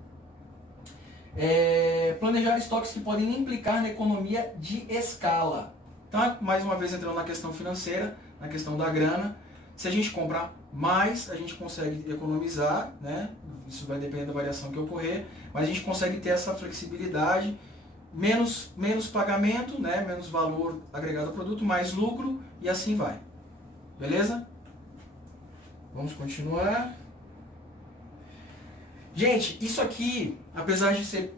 Planejar estoques que podem implicar na economia de escala. Então, mais uma vez entrando na questão financeira, na questão da grana, se a gente comprar mais, a gente consegue economizar, né? Isso vai depender da variação que ocorrer, mas a gente consegue ter essa flexibilidade, menos pagamento, né? Menos valor agregado ao produto, mais lucro e assim vai. Beleza? Vamos continuar. Gente, isso aqui, apesar de ser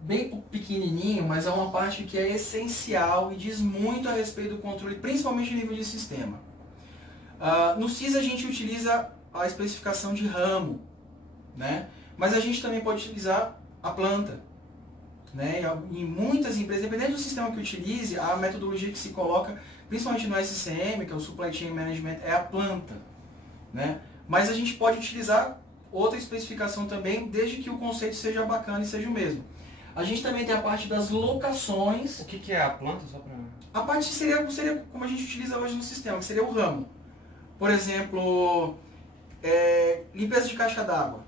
bem pequenininho, mas é uma parte que é essencial e diz muito a respeito do controle, principalmente no nível de sistema. No CIS a gente utiliza a especificação de ramo, né? Mas a gente também pode utilizar a planta. Né? Em muitas empresas, dependendo do sistema que utilize, a metodologia que se coloca, principalmente no SCM, que é o Supply Chain Management, é a planta. Né? Mas a gente pode utilizar outra especificação também, desde que o conceito seja bacana e seja o mesmo. A gente também tem a parte das locações. O que é a planta? Só pra... A parte seria como a gente utiliza hoje no sistema, que seria o ramo. Por exemplo, limpeza de caixa d'água.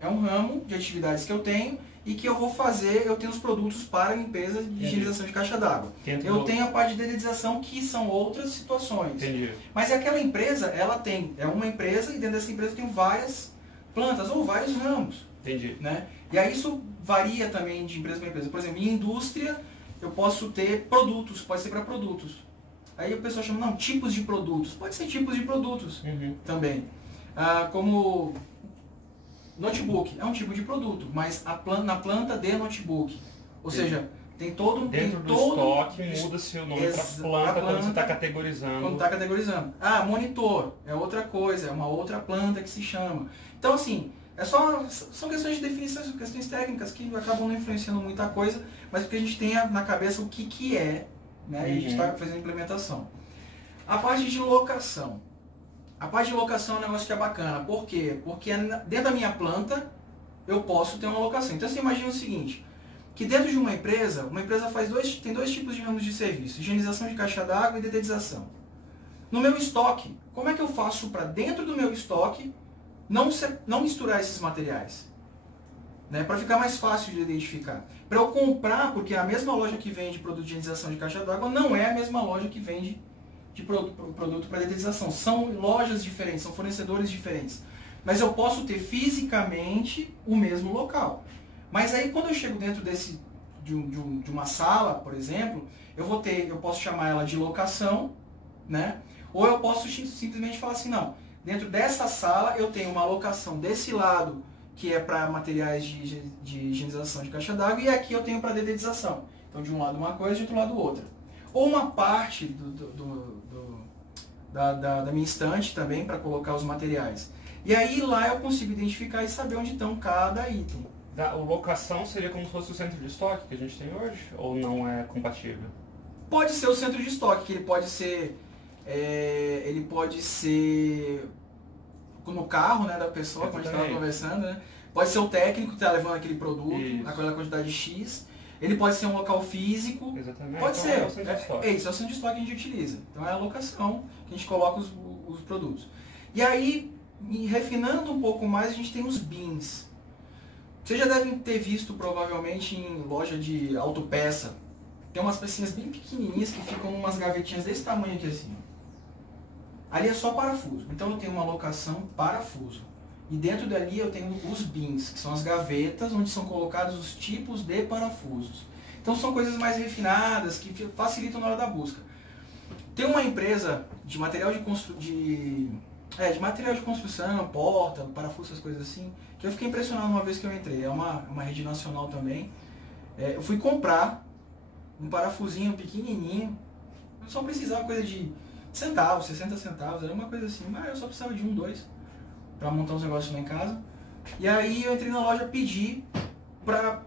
É um ramo de atividades que eu tenho e que eu vou fazer, eu tenho os produtos para limpeza de higienização de caixa d'água. Eu tenho a parte de dedetização, que são outras situações. Entendi. Mas aquela empresa, é uma empresa e dentro dessa empresa tem várias plantas ou vários ramos. Entendi. Né? E aí isso varia também de empresa para empresa. Por exemplo, em indústria, eu posso ter produtos, pode ser para produtos. Aí o pessoal chama, não, tipos de produtos. Pode ser tipos de produtos também. Como notebook, é um tipo de produto, mas na planta de notebook. Ou seja, tem todo... Dentro do estoque, muda-se o nome para planta quando você está categorizando. Quando está categorizando. Monitor, é outra coisa, é uma outra planta que se chama. Então, assim, são questões de definição, questões técnicas que acabam não influenciando muita coisa, mas porque a gente tenha na cabeça o que é, né? E a gente está fazendo a implementação. A parte de locação. A parte de locação é um negócio que é bacana. Por quê? Porque dentro da minha planta eu posso ter uma locação. Então você imagina o seguinte, que dentro de uma empresa tem dois tipos de ramos de serviço, higienização de caixa d'água e dedetização. No meu estoque, como é que eu faço para dentro do meu estoque não misturar esses materiais? Né? Para ficar mais fácil de identificar. Para eu comprar, porque a mesma loja que vende produto de higienização de caixa d'água não é a mesma loja que vende de produto para dedetização. São lojas diferentes, são fornecedores diferentes. Mas eu posso ter fisicamente o mesmo local. Mas aí quando eu chego dentro de uma sala, por exemplo, eu posso chamar ela de locação, né? Ou eu posso simplesmente falar assim, não, dentro dessa sala eu tenho uma locação desse lado, que é para materiais de higienização de caixa d'água, e aqui eu tenho para dedetização. Então de um lado uma coisa, de outro lado outra. Ou uma parte da minha estante também para colocar os materiais. E aí lá eu consigo identificar e saber onde estão cada item. A locação seria como se fosse o centro de estoque que a gente tem hoje? Ou não é compatível? Pode ser o centro de estoque, que ele pode ser no carro, né, da pessoa, como a gente estava conversando, né? Pode ser o técnico que está levando aquele produto, aquela quantidade X. Ele pode ser um local físico. Exatamente. Pode então ser. É o centro de estoque. Isso, é o centro de estoque que a gente utiliza. Então é a locação que a gente coloca os produtos. E aí, refinando um pouco mais, a gente tem os bins. Vocês já devem ter visto, provavelmente, em loja de autopeça. Tem umas pecinhas bem pequenininhas que ficam em umas gavetinhas desse tamanho aqui assim. Ali é só parafuso. Então eu tenho uma locação parafuso. E dentro dali eu tenho os bins, que são as gavetas onde são colocados os tipos de parafusos. Então são coisas mais refinadas que facilitam na hora da busca. Tem uma empresa de material de material de construção, porta, parafuso, essas coisas assim, que eu fiquei impressionado uma vez que eu entrei. É uma rede nacional também. Eu fui comprar um parafusinho pequenininho. Eu só precisava coisa de centavos, 60 centavos, era uma coisa assim. Mas eu só precisava de 1, 2 para montar os negócios lá em casa. E aí eu entrei na loja, pedi, pra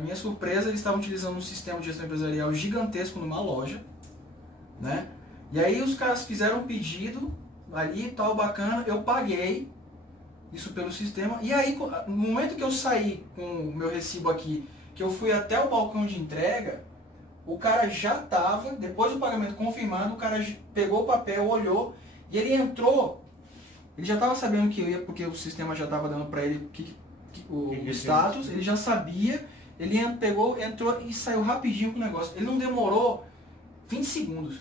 minha surpresa, eles estavam utilizando um sistema de gestão empresarial gigantesco numa loja, né? E aí os caras fizeram um pedido ali, tal, bacana, eu paguei isso pelo sistema. E aí, no momento que eu saí com o meu recibo aqui, que eu fui até o balcão de entrega, o cara já estava, depois do pagamento confirmado, o cara pegou o papel, olhou, e ele entrou, ele já estava sabendo que ia, porque o sistema já estava dando para ele o status, ele já sabia, ele pegou, entrou e saiu rapidinho com o negócio. Ele não demorou 20 segundos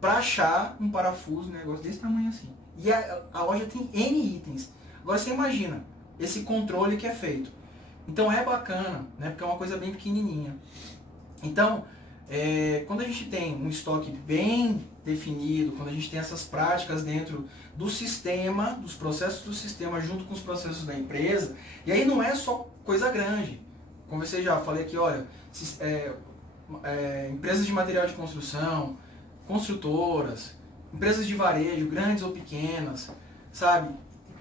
para achar um parafuso, um negócio desse tamanho assim. E a loja tem N itens. Agora você imagina esse controle que é feito. Então é bacana, né? Porque é uma coisa bem pequenininha. Então, quando a gente tem um estoque bem definido, quando a gente tem essas práticas dentro do sistema, dos processos do sistema junto com os processos da empresa, e aí não é só coisa grande. Como você já falei aqui, olha, empresas de material de construção, construtoras, empresas de varejo, grandes ou pequenas, sabe?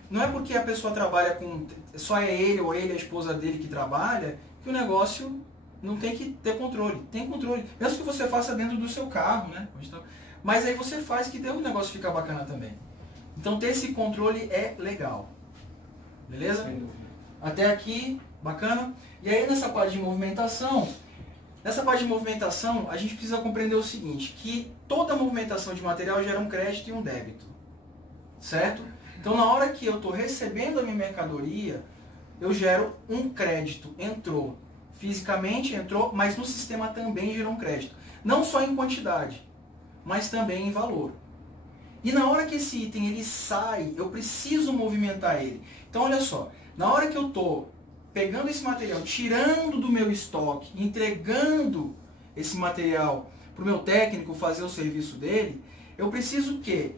Não é porque a pessoa trabalha com, só é ele ou ele, a esposa dele que trabalha, que o negócio não tem que ter controle. Tem controle. Mesmo que você faça dentro do seu carro, né? Mas aí você faz que o negócio fica bacana também. Então ter esse controle é legal. Beleza? Até aqui, bacana? E aí nessa parte de movimentação, a gente precisa compreender o seguinte, que toda movimentação de material gera um crédito e um débito. Certo? Então na hora que eu estou recebendo a minha mercadoria, eu gero um crédito. Entrou. Fisicamente entrou, mas no sistema também gerou um crédito. Não só em quantidade, mas também em valor. E na hora que esse item ele sai, eu preciso movimentar ele. Então olha só, na hora que eu estou pegando esse material, tirando do meu estoque, entregando esse material para o meu técnico fazer o serviço dele, eu preciso que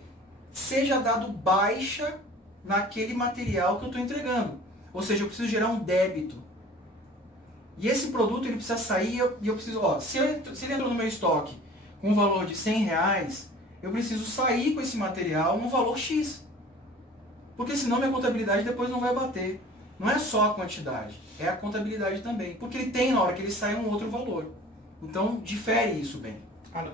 seja dado baixa naquele material que eu estou entregando. Ou seja, eu preciso gerar um débito. E esse produto ele precisa sair e eu preciso, se ele entrou no meu estoque com um valor de R$100, eu preciso sair com esse material no valor X. Porque senão minha contabilidade depois não vai bater. Não é só a quantidade, é a contabilidade também. Porque ele tem, na hora que ele sai, um outro valor. Então, difere isso bem.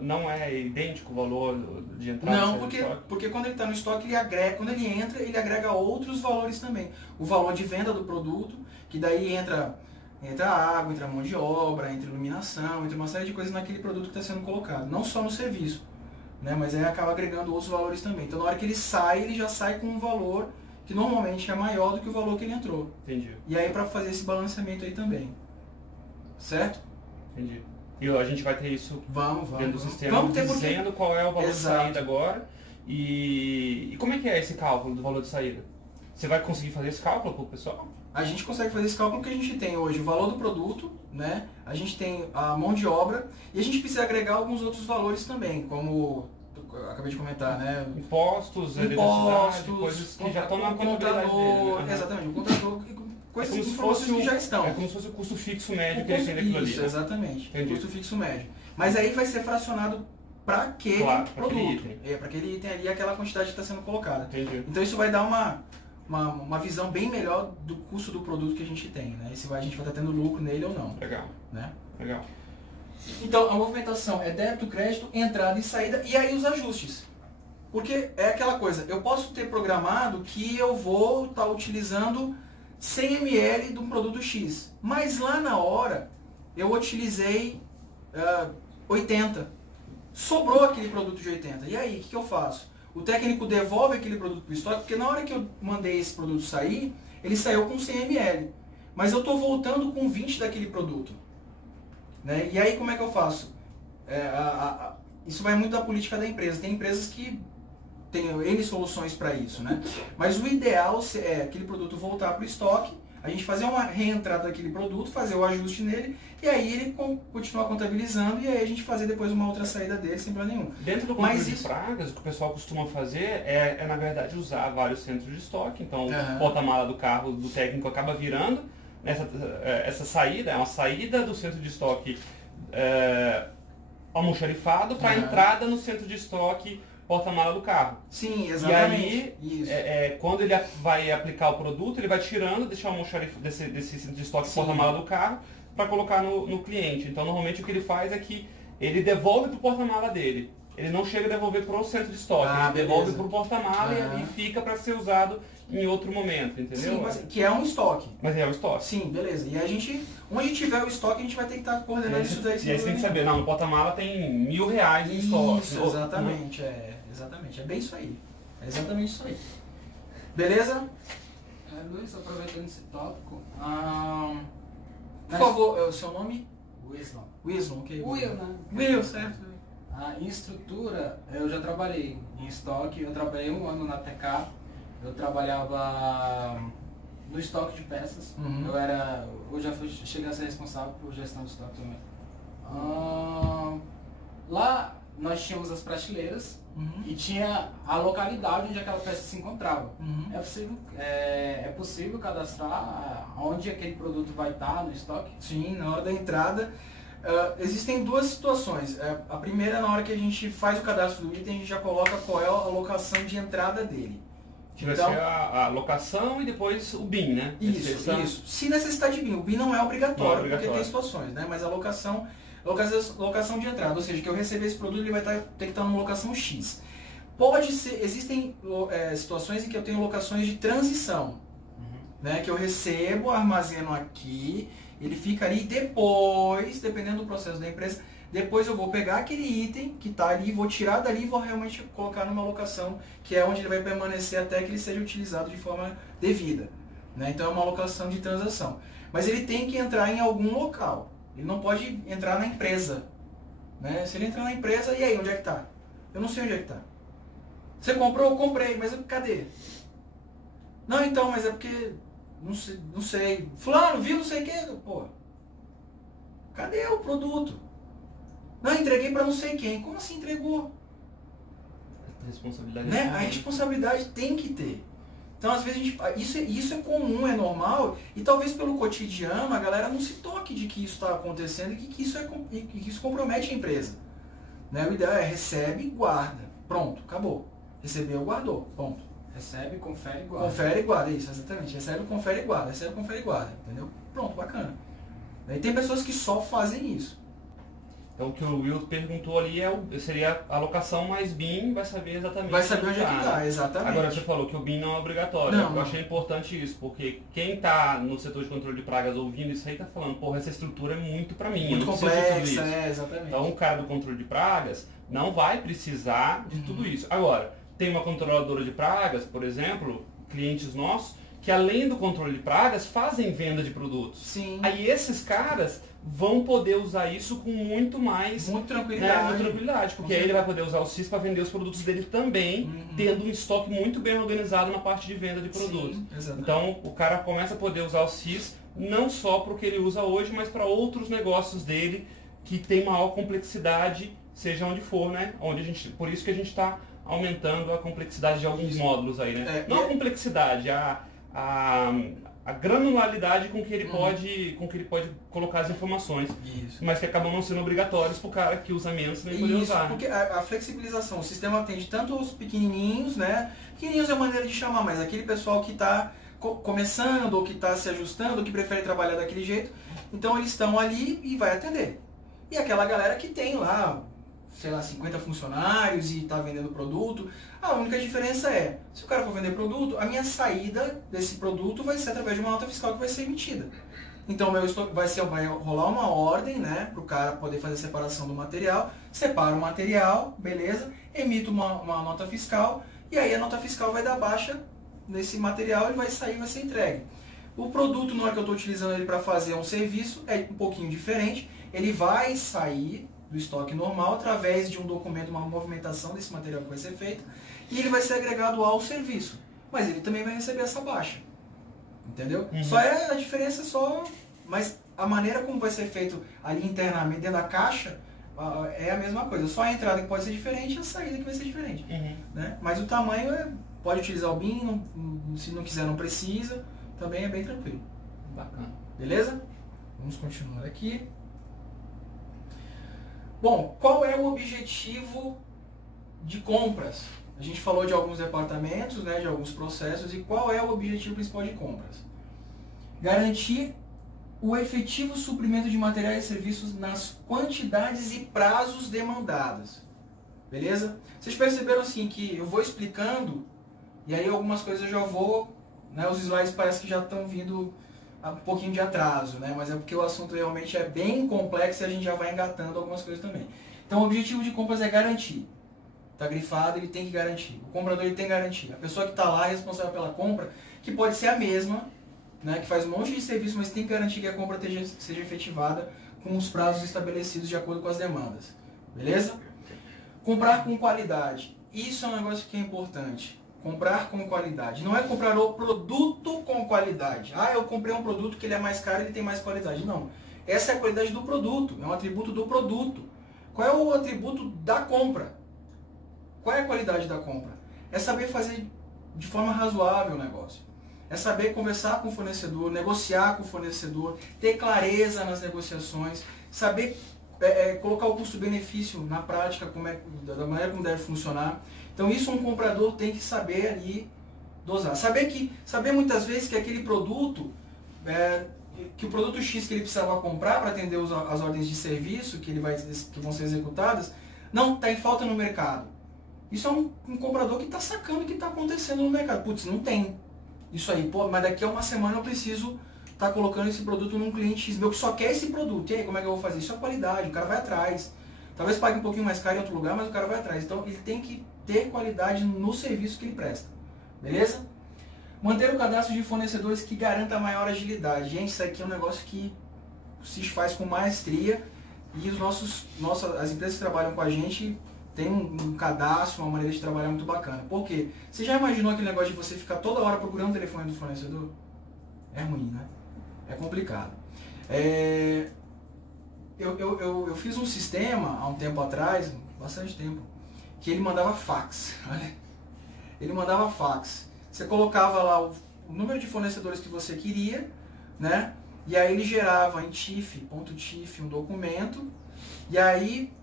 Não é idêntico o valor de entrada? Não, porque quando ele está no estoque, ele agrega, quando ele entra, ele agrega outros valores também. O valor de venda do produto, que daí entra a água, entra a mão de obra, entra a iluminação, entra uma série de coisas naquele produto que está sendo colocado. Não só no serviço, né, mas aí acaba agregando outros valores também. Então na hora que ele sai, ele já sai com um valor que normalmente é maior do que o valor que ele entrou. Entendi. E aí para fazer esse balanceamento aí também. Certo? Entendi. E a gente vai ter isso dentro do sistema, dizendo qual é o valor de saída agora. E como é que é esse cálculo do valor de saída? Você vai conseguir fazer esse cálculo para o pessoal? A gente consegue fazer esse cálculo porque a gente tem hoje o valor do produto, né? A gente tem a mão de obra e a gente precisa agregar alguns outros valores também, como eu acabei de comentar, né? Impostos, coisas que já estão na contabilidade dele, né? Exatamente, o contador, coisas informações que já estão. É como se fosse o custo fixo médio que ele tem naquilo ali. Isso, exatamente. O custo fixo médio. Mas aí vai ser fracionado para aquele produto. Para aquele item ali, aquela quantidade que está sendo colocada. Entendi. Então isso vai dar uma visão bem melhor do custo do produto que a gente tem, né? E se a gente vai estar tendo lucro nele ou não. Legal. Né? Legal. Então, a movimentação é débito, crédito, entrada e saída, e aí os ajustes. Porque é aquela coisa, eu posso ter programado que eu vou estar utilizando 100 ml de um produto X, mas lá na hora eu utilizei 80. Sobrou aquele produto de 80. E aí, o que eu faço? O técnico devolve aquele produto para o estoque, porque na hora que eu mandei esse produto sair, ele saiu com 100 ml. Mas eu estou voltando com 20 daquele produto. Né? E aí como é que eu faço? Isso vai muito da política da empresa. Tem empresas que têm N soluções para isso. Né? Mas o ideal é aquele produto voltar para o estoque, a gente fazer uma reentrada daquele produto, fazer o ajuste nele, e aí ele continuar contabilizando, e aí a gente fazer depois uma outra saída dele sem problema nenhum. Dentro do controle de pragas, o que o pessoal costuma fazer é na verdade, usar vários centros de estoque. Então, o porta-mala do carro do técnico acaba virando essa saída, é uma saída do centro de estoque almoxarifado para a entrada no centro de estoque porta-mala do carro. Sim, exatamente. E aí, quando ele vai aplicar o produto, ele vai tirando, deixar o almoxarifado desse centro de estoque porta-mala do carro para colocar no cliente. Então, normalmente o que ele faz é que ele devolve para o porta-mala dele ele não chega a devolver para o centro de estoque, ele devolve para o porta-mala e fica para ser usado em outro momento, entendeu? Sim, mas, que é um estoque. Mas é um estoque. Sim, beleza. E a gente, onde tiver o estoque, a gente vai ter que estar coordenando isso daí. E aí você tem que saber, não, no porta-mala tem R$1.000 em estoque. Isso, exatamente, exatamente. É bem isso aí. É exatamente isso aí. Beleza? Luiz, aproveitando esse tópico, por favor, o seu nome? Wilson. Wilson, ok. Will, né? Will, certo. Em estrutura, eu já trabalhei em estoque, eu trabalhei 1 ano na TK, eu trabalhava no estoque de peças, eu já cheguei a ser responsável por gestão de estoque também. Lá nós tínhamos as prateleiras e tinha a localidade onde aquela peça se encontrava. É possível cadastrar onde aquele produto vai estar no estoque? Sim, na hora da entrada. Existem duas situações. A primeira é na hora que a gente faz o cadastro do item, a gente já coloca qual é a locação de entrada dele. Vai ser a locação e depois o BIM, né? Isso. Se necessitar de BIM, o BIM não é obrigatório, porque tem situações, né? Mas a locação de entrada, ou seja, que eu receber esse produto, ele vai ter que estar numa locação X. Pode ser, existem situações em que eu tenho locações de transição, né? Que eu recebo, armazeno aqui, ele fica ali, depois, dependendo do processo da empresa, depois eu vou pegar aquele item que está ali, vou tirar dali e vou realmente colocar numa locação, que é onde ele vai permanecer até que ele seja utilizado de forma devida, né? Então é uma locação de transação. Mas ele tem que entrar em algum local. Ele não pode entrar na empresa, né? Se ele entrar na empresa, e aí, onde é que está? Eu não sei onde é que está. Você comprou? Eu comprei, mas cadê? Não, então, mas é porque... Não sei. Fulano, viu não sei o que? Pô, cadê o produto? Não, entreguei para não sei quem. Como assim entregou? A responsabilidade, né? A responsabilidade tem que ter. Então, às vezes, isso é comum, é normal, e talvez pelo cotidiano a galera não se toque de que isso está acontecendo e que isso compromete a empresa. Né? O ideal é recebe e guarda. Pronto, acabou. Recebeu, guardou. Ponto. Recebe, confere e guarda. Confere e guarda, isso, exatamente. Recebe, confere e guarda. Recebe, confere e guarda. Entendeu? Pronto, bacana. E tem pessoas que só fazem isso. Então o que o Will perguntou ali seria a alocação mais BIM, vai saber exatamente. Vai saber onde é que está, exatamente. Agora você falou que o BIM não é obrigatório. Eu achei importante isso, porque quem está no setor de controle de pragas ouvindo isso aí está falando, porra, essa estrutura é muito para mim. Muito complexa, exatamente. Então o cara do controle de pragas não vai precisar de tudo isso. Agora, tem uma controladora de pragas, por exemplo, clientes nossos, que além do controle de pragas, fazem venda de produtos. Sim. Aí esses caras vão poder usar isso com muito mais... Muito tranquilidade. Muito tranquilidade, porque aí ele vai poder usar o CIS para vender os produtos dele também, tendo um estoque muito bem organizado na parte de venda de produtos. Sim, então o cara começa a poder usar o CIS não só para o que ele usa hoje, mas para outros negócios dele que tem maior complexidade, seja onde for, né? Por isso que a gente está aumentando a complexidade de alguns módulos aí, né? Não a complexidade, a granularidade com que ele pode colocar as informações, mas que acabam não sendo obrigatórios para o cara que usa menos nem poder usar. Porque a flexibilização, o sistema atende tanto os pequenininhos, né? Pequenininhos é a maneira de chamar, mas aquele pessoal que está começando, ou que está se ajustando, ou que prefere trabalhar daquele jeito, então eles estão ali e vai atender. E aquela galera que tem lá, sei lá, 50 funcionários e está vendendo produto, a única diferença é, se o cara for vender produto, a minha saída desse produto vai ser através de uma nota fiscal que vai ser emitida. Então vai rolar uma ordem, né, para o cara poder fazer a separação do material, separa o material, beleza, emite uma nota fiscal, e aí a nota fiscal vai dar baixa nesse material, ele vai sair e vai ser entregue. O produto, na hora que eu estou utilizando ele para fazer um serviço, é um pouquinho diferente, ele vai sair do estoque normal através de um documento, uma movimentação desse material que vai ser feita, e ele vai ser agregado ao serviço. Mas ele também vai receber essa baixa. Entendeu? Só é a diferença mas a maneira como vai ser feito ali internamente, dentro da caixa, é a mesma coisa. Só a entrada que pode ser diferente e a saída que vai ser diferente. Né? Mas o tamanho pode utilizar o BIM, se não quiser não precisa, também é bem tranquilo. Bacana. Beleza? Vamos continuar aqui. Bom, qual é o objetivo de compras? A gente falou de alguns departamentos, né, de alguns processos, e qual é o objetivo principal de compras? Garantir o efetivo suprimento de materiais e serviços nas quantidades e prazos demandados. Beleza? Vocês perceberam assim que eu vou explicando e aí algumas coisas eu já vou, né, os slides parece que já estão vindo um pouquinho de atraso, né? Mas é porque o assunto realmente é bem complexo e a gente já vai engatando algumas coisas também. Então o objetivo de compras é garantir. Está grifado, ele tem que garantir. O comprador ele tem que garantir. A pessoa que está lá é responsável pela compra, que pode ser a mesma, né, que faz um monte de serviço, mas tem que garantir que a compra seja efetivada com os prazos estabelecidos de acordo com as demandas. Beleza? Comprar com qualidade. Isso é um negócio que é importante. Comprar com qualidade. Não é comprar o produto com qualidade. Ah, eu comprei um produto que ele é mais caro e ele tem mais qualidade. Não. Essa é a qualidade do produto. É um atributo do produto. Qual é o atributo da compra? Qual é a qualidade da compra? É saber fazer de forma razoável o negócio. É saber conversar com o fornecedor, negociar com o fornecedor, ter clareza nas negociações, saber colocar o custo-benefício na prática, da maneira como deve funcionar. Então isso um comprador tem que saber ali dosar. Saber muitas vezes que aquele produto, que o produto X que ele precisava comprar para atender as ordens de serviço que vão ser executadas, não está em falta no mercado. Isso é um comprador que está sacando o que está acontecendo no mercado. Putz, não tem isso aí. Pô, mas daqui a uma semana eu preciso estar colocando esse produto num cliente X meu que só quer esse produto. E aí, como é que eu vou fazer? Isso é qualidade, o cara vai atrás. Talvez pague um pouquinho mais caro em outro lugar, mas o cara vai atrás. Então ele tem que ter qualidade no serviço que ele presta. Beleza? Manter o cadastro de fornecedores que garanta maior agilidade. Gente, isso aqui é um negócio que se faz com maestria e as empresas que trabalham com a gente tem um cadastro, uma maneira de trabalhar muito bacana. Por quê? Você já imaginou aquele negócio de você ficar toda hora procurando o telefone do fornecedor? É ruim, né? É complicado. Eu fiz um sistema há um tempo atrás, bastante tempo, que ele mandava fax. Olha, ele mandava fax. Você colocava lá o número de fornecedores que você queria, né? E aí ele gerava em .tif um documento, e aí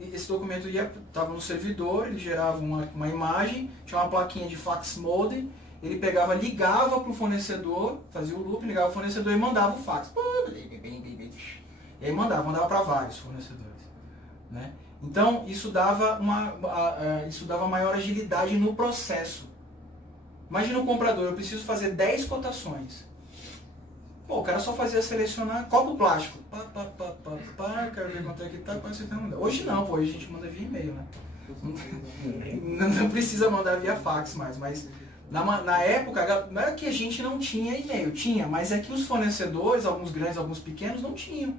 esse documento estava no servidor, ele gerava uma imagem, tinha uma plaquinha de fax modem, ele pegava, ligava para o fornecedor, fazia o loop, ligava para o fornecedor e mandava o fax. E aí mandava para vários fornecedores. Né? Então isso dava maior agilidade no processo. Imagina o comprador, eu preciso fazer 10 cotações. Pô, o cara só fazia selecionar copo plástico. Quero ver quanto é que tá, quando você tá mandando. Hoje não, pô, hoje a gente manda via e-mail, né? Não precisa mandar via fax mais, mas na época, não é que a gente não tinha e-mail, tinha, mas é que os fornecedores, alguns grandes, alguns pequenos, não tinham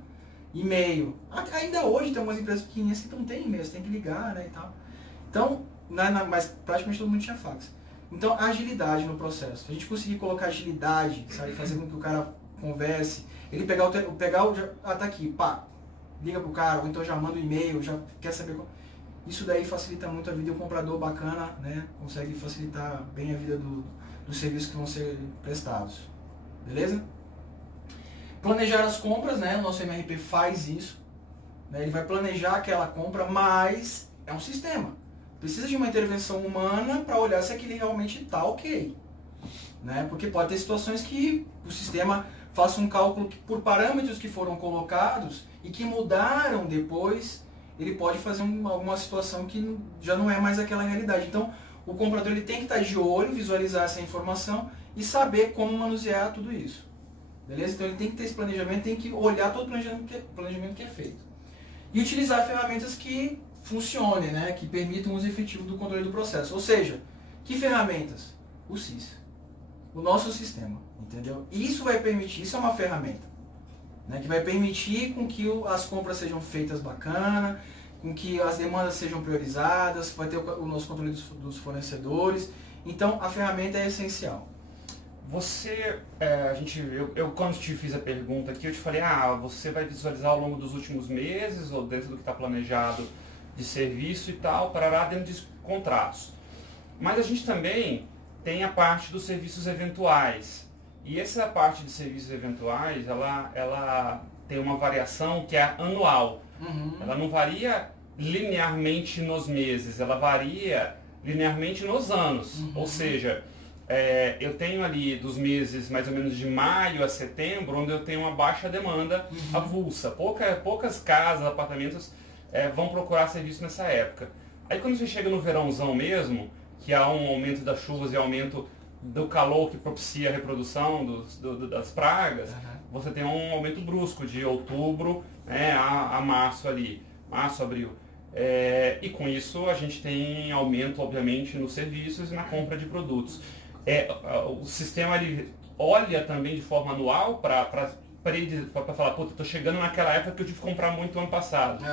e-mail. Ainda hoje tem algumas empresas pequenininhas que não tem e-mail, você tem que ligar, né, e tal. Então, mas praticamente todo mundo tinha fax. Então, a agilidade no processo. A gente conseguir colocar agilidade, sabe, fazer com que o cara converse, ele pegar tá aqui, pá, liga pro cara, ou então já manda um e-mail, já quer saber. Isso daí facilita muito a vida, e o comprador bacana, né, consegue facilitar bem a vida dos serviços que vão ser prestados. Beleza? Planejar as compras, né, o nosso MRP faz isso, né, ele vai planejar aquela compra, mas é um sistema. Precisa de uma intervenção humana para olhar se aquele realmente está ok. Né? Porque pode ter situações que o sistema faça um cálculo por parâmetros que foram colocados e que mudaram depois, ele pode fazer alguma situação que já não é mais aquela realidade. Então, o comprador ele tem que estar de olho, visualizar essa informação e saber como manusear tudo isso. Beleza? Então, ele tem que ter esse planejamento, tem que olhar todo o planejamento que é feito. E utilizar ferramentas que funcionem, né? Que permitam o uso efetivo do controle do processo. Ou seja, que ferramentas? O SIS. O nosso sistema, entendeu? Isso vai permitir, isso é uma ferramenta, né, que vai permitir com que as compras sejam feitas bacana, com que as demandas sejam priorizadas, vai ter o nosso controle dos fornecedores. Então, a ferramenta é essencial. Você, eu quando te fiz a pergunta aqui, eu te falei, você vai visualizar ao longo dos últimos meses, ou dentro do que está planejado de serviço e tal, parará dentro de contratos. Mas a gente também tem a parte dos serviços eventuais. E essa parte de serviços eventuais, ela tem uma variação que é anual. Uhum. Ela não varia linearmente nos meses, ela varia linearmente nos anos. Uhum. Ou seja, eu tenho ali dos meses mais ou menos de maio a setembro, onde eu tenho uma baixa demanda avulsa. Poucas casas, apartamentos vão procurar serviço nessa época. Aí quando você chega no verãozão mesmo, que há um aumento das chuvas e aumento do calor que propicia a reprodução das pragas, você tem um aumento brusco de outubro, né, a março ali, março, abril. E com isso a gente tem aumento, obviamente, nos serviços e na compra de produtos. O sistema ele olha também de forma anual para falar, puta, estou chegando naquela época que eu tive que comprar muito ano passado.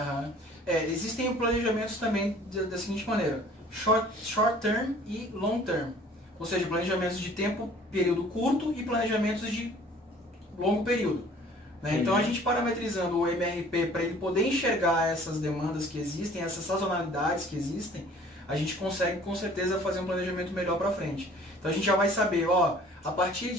Existem planejamentos também da seguinte maneira, short term e long term. Ou seja, planejamentos de tempo, período curto e planejamentos de longo período. Né? Então a gente parametrizando o MRP para ele poder enxergar essas demandas que existem, essas sazonalidades que existem, a gente consegue com certeza fazer um planejamento melhor para frente. Então a gente já vai saber, ó, a partir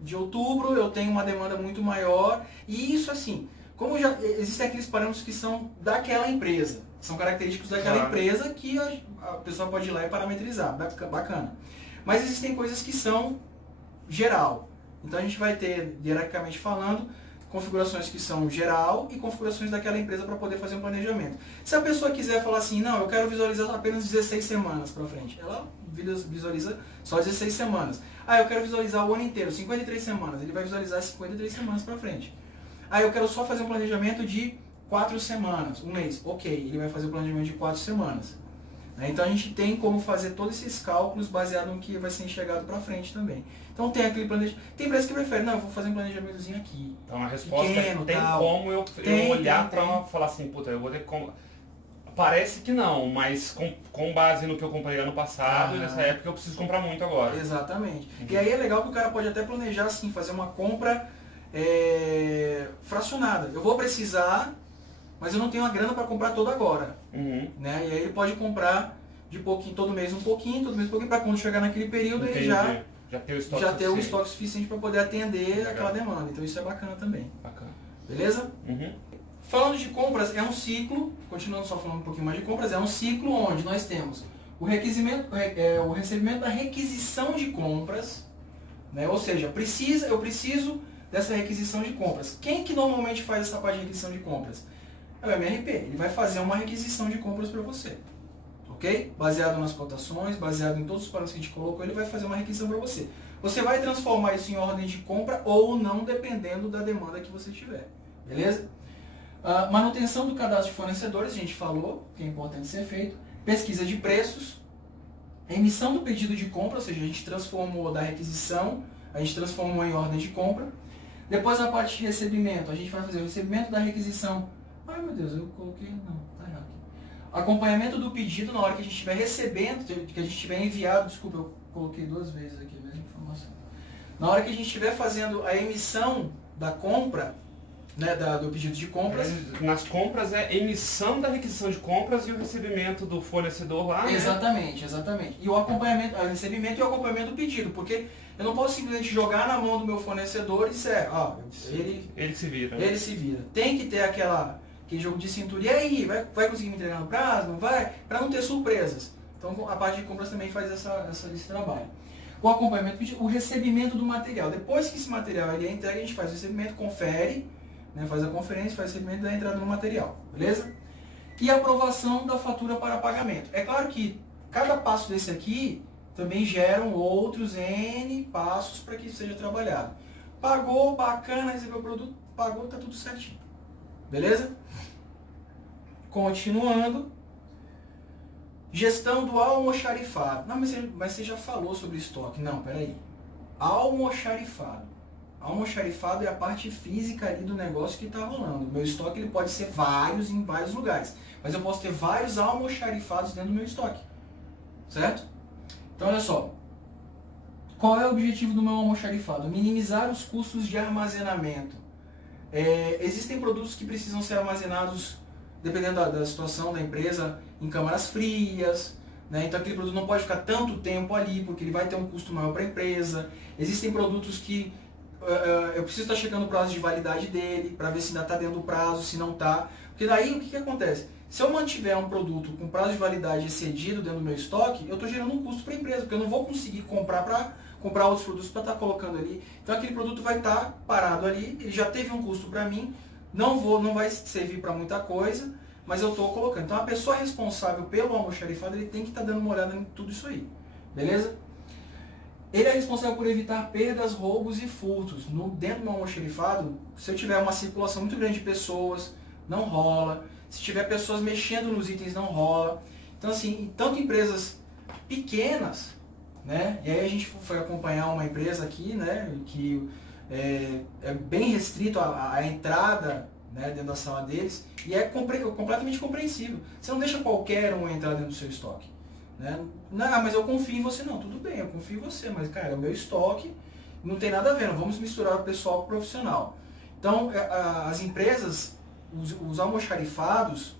de outubro eu tenho uma demanda muito maior, e isso assim, como já existem aqueles parâmetros que são daquela empresa, são característicos daquela empresa que a pessoa pode ir lá e parametrizar, bacana. Mas existem coisas que são geral. Então a gente vai ter, hierarquicamente falando, configurações que são geral e configurações daquela empresa para poder fazer um planejamento. Se a pessoa quiser falar assim, não, eu quero visualizar apenas 16 semanas para frente, ela visualiza só 16 semanas. Eu quero visualizar o ano inteiro, 53 semanas, ele vai visualizar 53 semanas para frente. Eu quero só fazer um planejamento de 4 semanas, um mês. Ok, ele vai fazer o planejamento de 4 semanas. Então a gente tem como fazer todos esses cálculos baseado no que vai ser enxergado para frente também. Então tem aquele planejamento. Tem empresa que prefere, não, eu vou fazer um planejamentozinho aqui. Então a resposta pequeno, tem tal. Como eu olhar para falar assim, puta, eu vou ter como. Parece que não, mas com base no que eu comprei ano passado, nessa época eu preciso comprar muito agora. Exatamente. E aí é legal que o cara pode até planejar assim, fazer uma compra fracionada. Eu vou precisar, mas eu não tenho a grana para comprar toda agora. Né? E aí ele pode comprar de pouquinho, todo mês um pouquinho, para quando chegar naquele período ele já ter o estoque suficiente para poder atender aquela demanda. Então isso é bacana também. Beleza? Falando de compras, é um ciclo, continuando só falando um pouquinho mais de compras, é um ciclo onde nós temos o recebimento da requisição de compras, né? Ou seja, eu preciso dessa requisição de compras. Quem que normalmente faz essa parte de requisição de compras? É o MRP, ele vai fazer uma requisição de compras para você. Ok? Baseado nas cotações, baseado em todos os parâmetros que a gente colocou, ele vai fazer uma requisição para você. Você vai transformar isso em ordem de compra ou não, dependendo da demanda que você tiver. Beleza? Manutenção do cadastro de fornecedores, a gente falou, que é importante ser feito. Pesquisa de preços. Emissão do pedido de compra, ou seja, a gente transformou da requisição, a gente transformou em ordem de compra. Depois a parte de recebimento, a gente vai fazer o recebimento da requisição. Ai meu Deus, eu coloquei, não, tá errado aqui. Acompanhamento do pedido na hora que a gente estiver recebendo, que a gente tiver enviado, desculpa, eu coloquei 2 vezes aqui a mesma informação. Na hora que a gente estiver fazendo a emissão da compra, né, do pedido de compras. Nas compras é emissão da requisição de compras e o recebimento do fornecedor lá, né? Exatamente. E o acompanhamento, o recebimento e o acompanhamento do pedido, porque eu não posso simplesmente jogar na mão do meu fornecedor e dizer, ele se vira. Ele se vira. Tem que ter aquele jogo de cintura. E aí, vai conseguir me entregar no prazo? Não vai? Para não ter surpresas. Então a parte de compras também faz esse trabalho. O acompanhamento, o recebimento do material. Depois que esse material ele é entregue, a gente faz o recebimento, confere, né, faz a conferência, faz o recebimento da entrada no material. Beleza? E a aprovação da fatura para pagamento. É claro que cada passo desse aqui também geram outros N passos para que isso seja trabalhado. Pagou, bacana, recebeu o produto, pagou, tá tudo certinho. Beleza? Continuando. Gestão do almoxarifado. Não, mas você já falou sobre estoque. Não, peraí. Almoxarifado. Almoxarifado é a parte física ali do negócio que está rolando. O meu estoque ele pode ser vários em vários lugares. Mas eu posso ter vários almoxarifados dentro do meu estoque. Certo? Então olha só. Qual é o objetivo do meu almoxarifado? Minimizar os custos de armazenamento. Existem produtos que precisam ser armazenados, dependendo da situação da empresa, em câmaras frias, né? Então aquele produto não pode ficar tanto tempo ali, porque ele vai ter um custo maior para a empresa. Existem produtos que eu preciso estar checando o prazo de validade dele, para ver se ainda está dentro do prazo, se não está. Porque daí o que acontece? Se eu mantiver um produto com prazo de validade excedido dentro do meu estoque, eu estou gerando um custo para a empresa, porque eu não vou conseguir comprar outros produtos para estar colocando ali. Então aquele produto vai estar parado ali, ele já teve um custo para mim, não vai servir para muita coisa, mas eu estou colocando. Então a pessoa responsável pelo almoxarifado, ele tem que estar dando uma olhada em tudo isso aí, beleza? Ele é responsável por evitar perdas, roubos e furtos. Dentro do almoxarifado, se eu tiver uma circulação muito grande de pessoas, não rola. Se tiver pessoas mexendo nos itens, não rola. Então assim, tanto empresas pequenas, né? E aí a gente foi acompanhar uma empresa aqui, né? Que é bem restrito a entrada, né, dentro da sala deles, e é completamente compreensível. Você não deixa qualquer um entrar dentro do seu estoque. Né? Não, mas eu confio em você. Não, tudo bem, eu confio em você, mas cara, é o meu estoque, não tem nada a ver, não vamos misturar o pessoal com o profissional. Então, as empresas, os almoxarifados,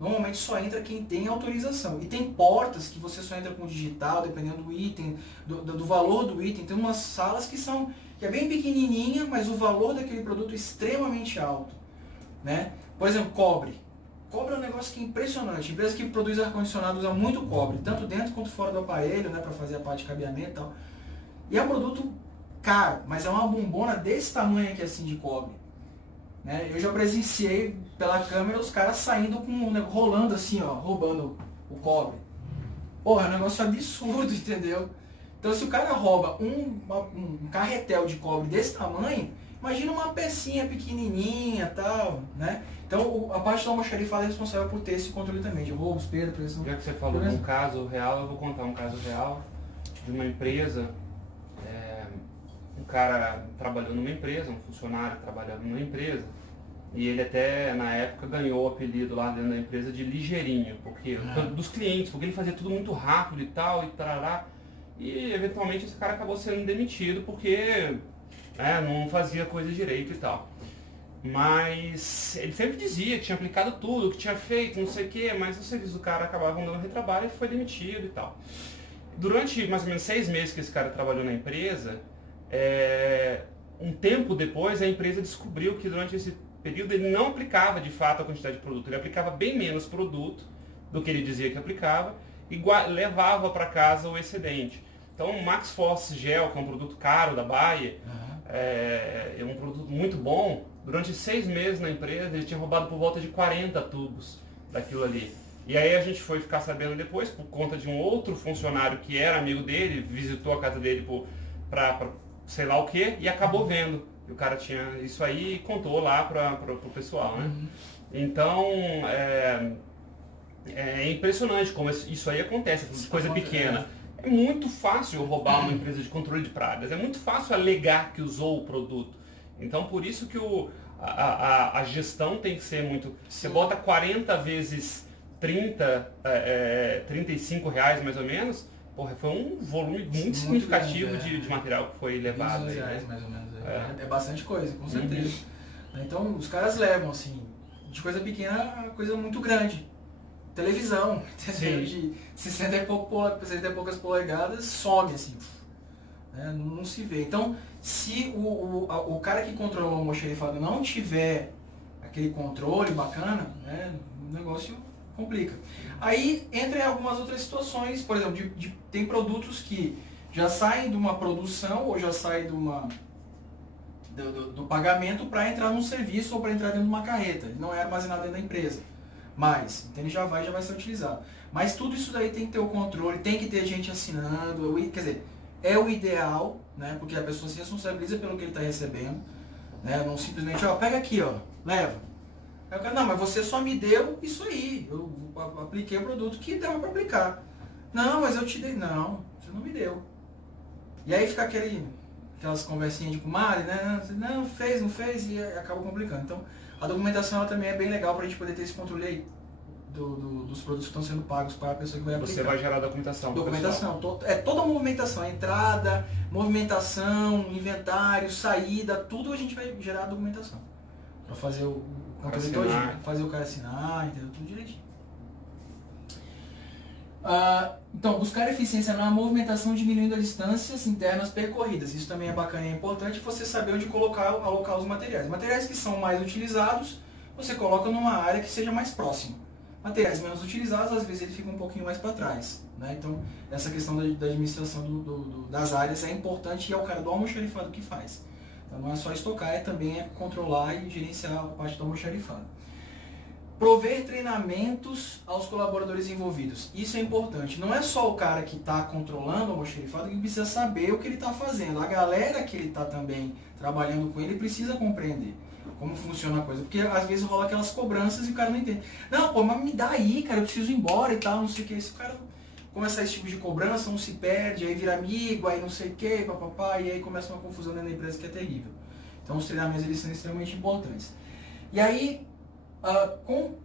normalmente só entra quem tem autorização. E tem portas que você só entra com digital, dependendo do item, do valor do item. Tem umas salas que é bem pequenininha, mas o valor daquele produto é extremamente alto. Né? Por exemplo, cobre. Cobre é um negócio que é impressionante. Empresa que produz ar-condicionado usa muito cobre, tanto dentro quanto fora do aparelho, né, para fazer a parte de cabeamento e tal. E é um produto caro, mas é uma bombona desse tamanho aqui assim de cobre. Né? Eu já presenciei pela câmera os caras saindo rolando assim, ó, roubando o cobre. Porra, é um negócio absurdo, entendeu? Então se o cara rouba um carretel de cobre desse tamanho, imagina uma pecinha pequenininha e tal, né? Então a parte do almoxarifado é responsável por ter esse controle também, de roubos, perda, pressão. Já que você falou de um caso real, eu vou contar um caso real de uma empresa. Um cara trabalhou numa empresa, um funcionário trabalhando numa empresa, e ele até na época ganhou o apelido lá dentro da empresa de ligeirinho, porque dos clientes, porque ele fazia tudo muito rápido e tal, e tarará. E eventualmente esse cara acabou sendo demitido porque não fazia coisa direito e tal. Mas ele sempre dizia que tinha aplicado tudo, que tinha feito, não sei o que, mas o serviço do cara acabava dando retrabalho e foi demitido e tal. Durante mais ou menos 6 meses que esse cara trabalhou na empresa, um tempo depois a empresa descobriu que durante esse período ele não aplicava de fato a quantidade de produto, ele aplicava bem menos produto do que ele dizia que aplicava e levava para casa o excedente. Então o Max Force Gel, que é um produto caro da Bayer, é um produto muito bom. Durante 6 meses na empresa ele tinha roubado por volta de 40 tubos daquilo ali. E aí a gente foi ficar sabendo depois, por conta de um outro funcionário que era amigo dele, visitou a casa dele para sei lá o que, e acabou vendo. E o cara tinha isso aí e contou lá para o pessoal, né? Então, é impressionante como isso aí acontece, coisa pequena. É muito fácil roubar uma empresa de controle de pragas, é muito fácil alegar que usou o produto. Então, por isso que a gestão tem que ser muito... Você bota 40 vezes 30, 35 reais mais ou menos, porra, foi um volume muito significativo grande, de material que foi levado. R$ 200 mais ou menos. É bastante coisa, com certeza. Então, os caras levam, assim, de coisa pequena a coisa muito grande. Televisão, de 60 e poucas polegadas, some, assim. Não se vê. Então, se o cara que controla o almoxarifado não tiver aquele controle bacana, o negócio complica. Aí entra em algumas outras situações, por exemplo, tem produtos que já saem de uma produção ou já saem do pagamento para entrar num serviço ou para entrar dentro de uma carreta. Ele não é armazenado dentro da empresa. Mas, então ele já vai ser utilizado. Mas tudo isso daí tem que ter o controle, tem que ter gente assinando, quer dizer, é o ideal, né? Porque a pessoa se responsabiliza pelo que ele está recebendo, né? Não simplesmente, pega aqui, leva. Aí o cara, não, mas você só me deu isso aí, eu apliquei o produto que dava para aplicar. Não, mas eu te dei. Não, você não me deu. E aí fica aquelas conversinhas de comadre, né? Não, fez, não fez, e acaba complicando. Então, a documentação ela também é bem legal para a gente poder ter esse controle aí dos produtos que estão sendo pagos para a pessoa que vai aplicar. Você vai gerar documentação. Documentação. Toda a movimentação, entrada, movimentação, inventário, saída, tudo a gente vai gerar a documentação. Para fazer o controle todinho, fazer o cara assinar, entendeu? Tudo direitinho. Então, buscar eficiência na movimentação diminuindo as distâncias internas percorridas. Isso também é bacana e é importante você saber onde alocar os materiais. Materiais que são mais utilizados, você coloca numa área que seja mais próxima. Materiais menos utilizados, às vezes ele fica um pouquinho mais para trás. Né? Então, essa questão da administração das áreas é importante e é o cara do almoxarifado que faz. Então, não é só estocar, também é controlar e gerenciar a parte do almoxarifado. prover treinamentos aos colaboradores envolvidos. Isso é importante. Não é só o cara que está controlando o almoxarifado que precisa saber o que ele está fazendo. A galera que ele está também trabalhando com ele precisa compreender como funciona a coisa. Porque às vezes rola aquelas cobranças e o cara não entende. Não, pô, mas me dá aí, cara, eu preciso ir embora e tal, não sei o que. Esse cara começa esse tipo de cobrança, um se perde, aí vira amigo, aí não sei o que, papapá, e aí começa uma confusão dentro da empresa que é terrível. Então os treinamentos eles são extremamente importantes. E aí,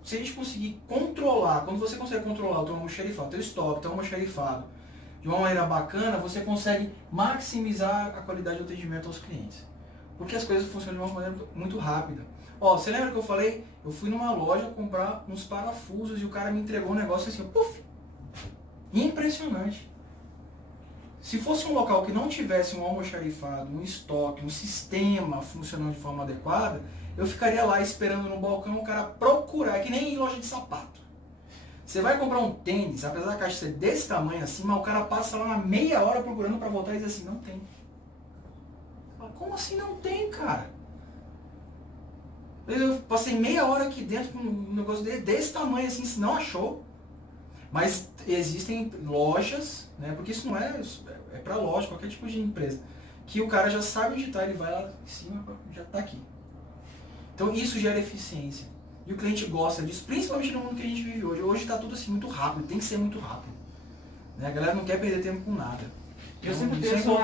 se a gente conseguir controlar, quando você consegue controlar o teu almoxarifado, o teu estoque, o teu almoxarifado, de uma maneira bacana, você consegue maximizar a qualidade do atendimento aos clientes. Porque as coisas funcionam de uma maneira muito rápida. Ó, você lembra que eu falei? Eu fui numa loja comprar uns parafusos e o cara me entregou um negócio assim, puf! Impressionante. Se fosse um local que não tivesse um almoxarifado, um estoque, um sistema funcionando de forma adequada, eu ficaria lá esperando no balcão o cara procurar, é que nem em loja de sapato. Você vai comprar um tênis, apesar da caixa ser desse tamanho assim, mas o cara passa lá uma meia hora procurando para voltar e diz assim, não tem. Como assim não tem, cara? Eu passei meia hora aqui dentro com um negócio desse tamanho assim, se não achou. Mas existem lojas, né? Porque isso não é para loja, qualquer tipo de empresa, que o cara já sabe onde está, ele vai lá em cima, já está aqui. Então isso gera eficiência. E o cliente gosta disso, principalmente no mundo que a gente vive hoje. Hoje está tudo assim muito rápido, tem que ser muito rápido. Né? A galera não quer perder tempo com nada. Eu sempre penso,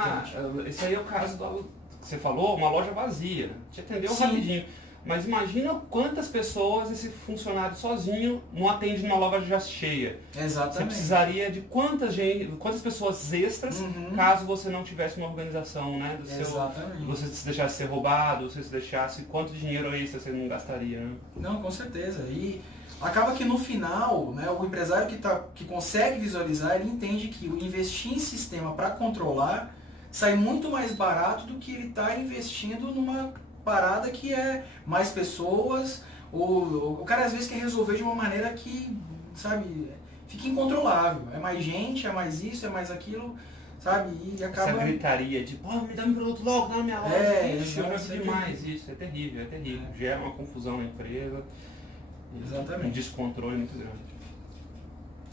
esse aí é o caso que você falou, uma loja vazia. Te atendeu rapidinho. Mas imagina quantas pessoas esse funcionário sozinho não atende numa loja já cheia. Exatamente. Você precisaria de quantas pessoas extras, caso você não tivesse uma organização, né? Exatamente. Você se deixasse ser roubado, você se deixasse, quanto dinheiro extra você não gastaria, né? Não, com certeza. E acaba que no final, né, o empresário que consegue visualizar, ele entende que o investir em sistema para controlar sai muito mais barato do que ele está investindo numa parada que é mais pessoas, o cara às vezes quer resolver de uma maneira que, sabe, fica incontrolável. É mais gente, é mais isso, é mais aquilo, sabe, e acaba... Essa gritaria de, pô, me dá um produto logo, dá na minha loja. Eu já vi demais isso, é terrível, Gera uma confusão na empresa. Exatamente. Um descontrole muito grande.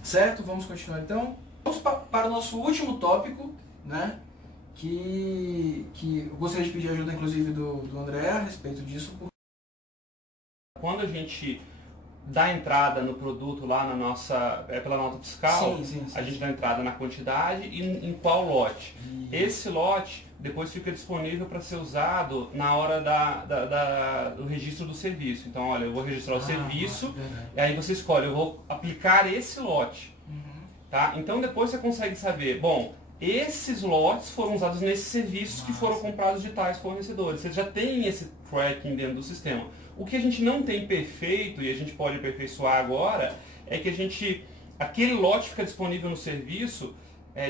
Certo, vamos continuar então. Vamos para o nosso último tópico, né? Que eu gostaria de pedir ajuda, inclusive, do André a respeito disso. Quando a gente dá entrada no produto lá na nossa, pela nota fiscal, a gente dá entrada na quantidade e em qual lote. Esse lote depois fica disponível para ser usado na hora do registro do serviço. Então, olha, eu vou registrar o serviço, e aí você escolhe, eu vou aplicar esse lote. Tá? Então, depois você consegue saber, bom, esses lotes foram usados nesses serviços que foram comprados de tais fornecedores. Você já tem esse tracking dentro do sistema. O que a gente não tem perfeito, e a gente pode aperfeiçoar agora, é que aquele lote fica disponível no serviço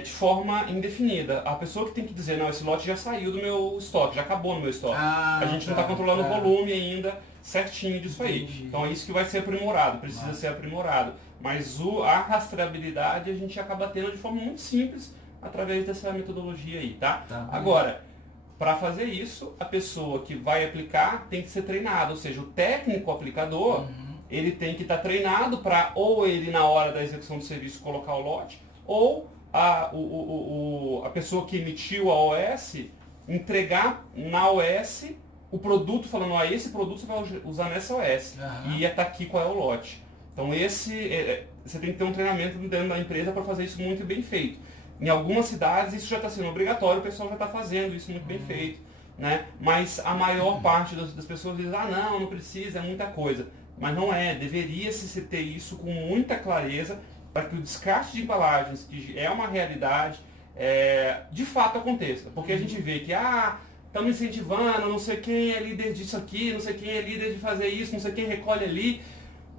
de forma indefinida. A pessoa que tem que dizer, não, esse lote já saiu do meu estoque, já acabou no meu estoque. A gente não está controlando o volume ainda certinho disso aí. Então é isso que vai ser aprimorado, precisa ser aprimorado. Mas a rastreabilidade a gente acaba tendo de forma muito simples, através dessa metodologia aí, tá? Agora, para fazer isso, a pessoa que vai aplicar tem que ser treinada, ou seja, o técnico aplicador, ele tem que estar treinado para, ou ele na hora da execução do serviço colocar o lote, ou a pessoa que emitiu a OS entregar na OS o produto, falando, esse produto você vai usar nessa OS, e está aqui qual é o lote. Então você tem que ter um treinamento dentro da empresa para fazer isso muito bem feito. Em algumas cidades isso já está sendo obrigatório, o pessoal já está fazendo isso muito bem feito, né? Mas a maior parte das pessoas diz, não precisa, é muita coisa. Mas não é, deveria-se ter isso com muita clareza para que o descarte de embalagens, que é uma realidade, de fato aconteça. Porque a gente vê que, estamos incentivando, não sei quem é líder disso aqui, não sei quem é líder de fazer isso, não sei quem recolhe ali.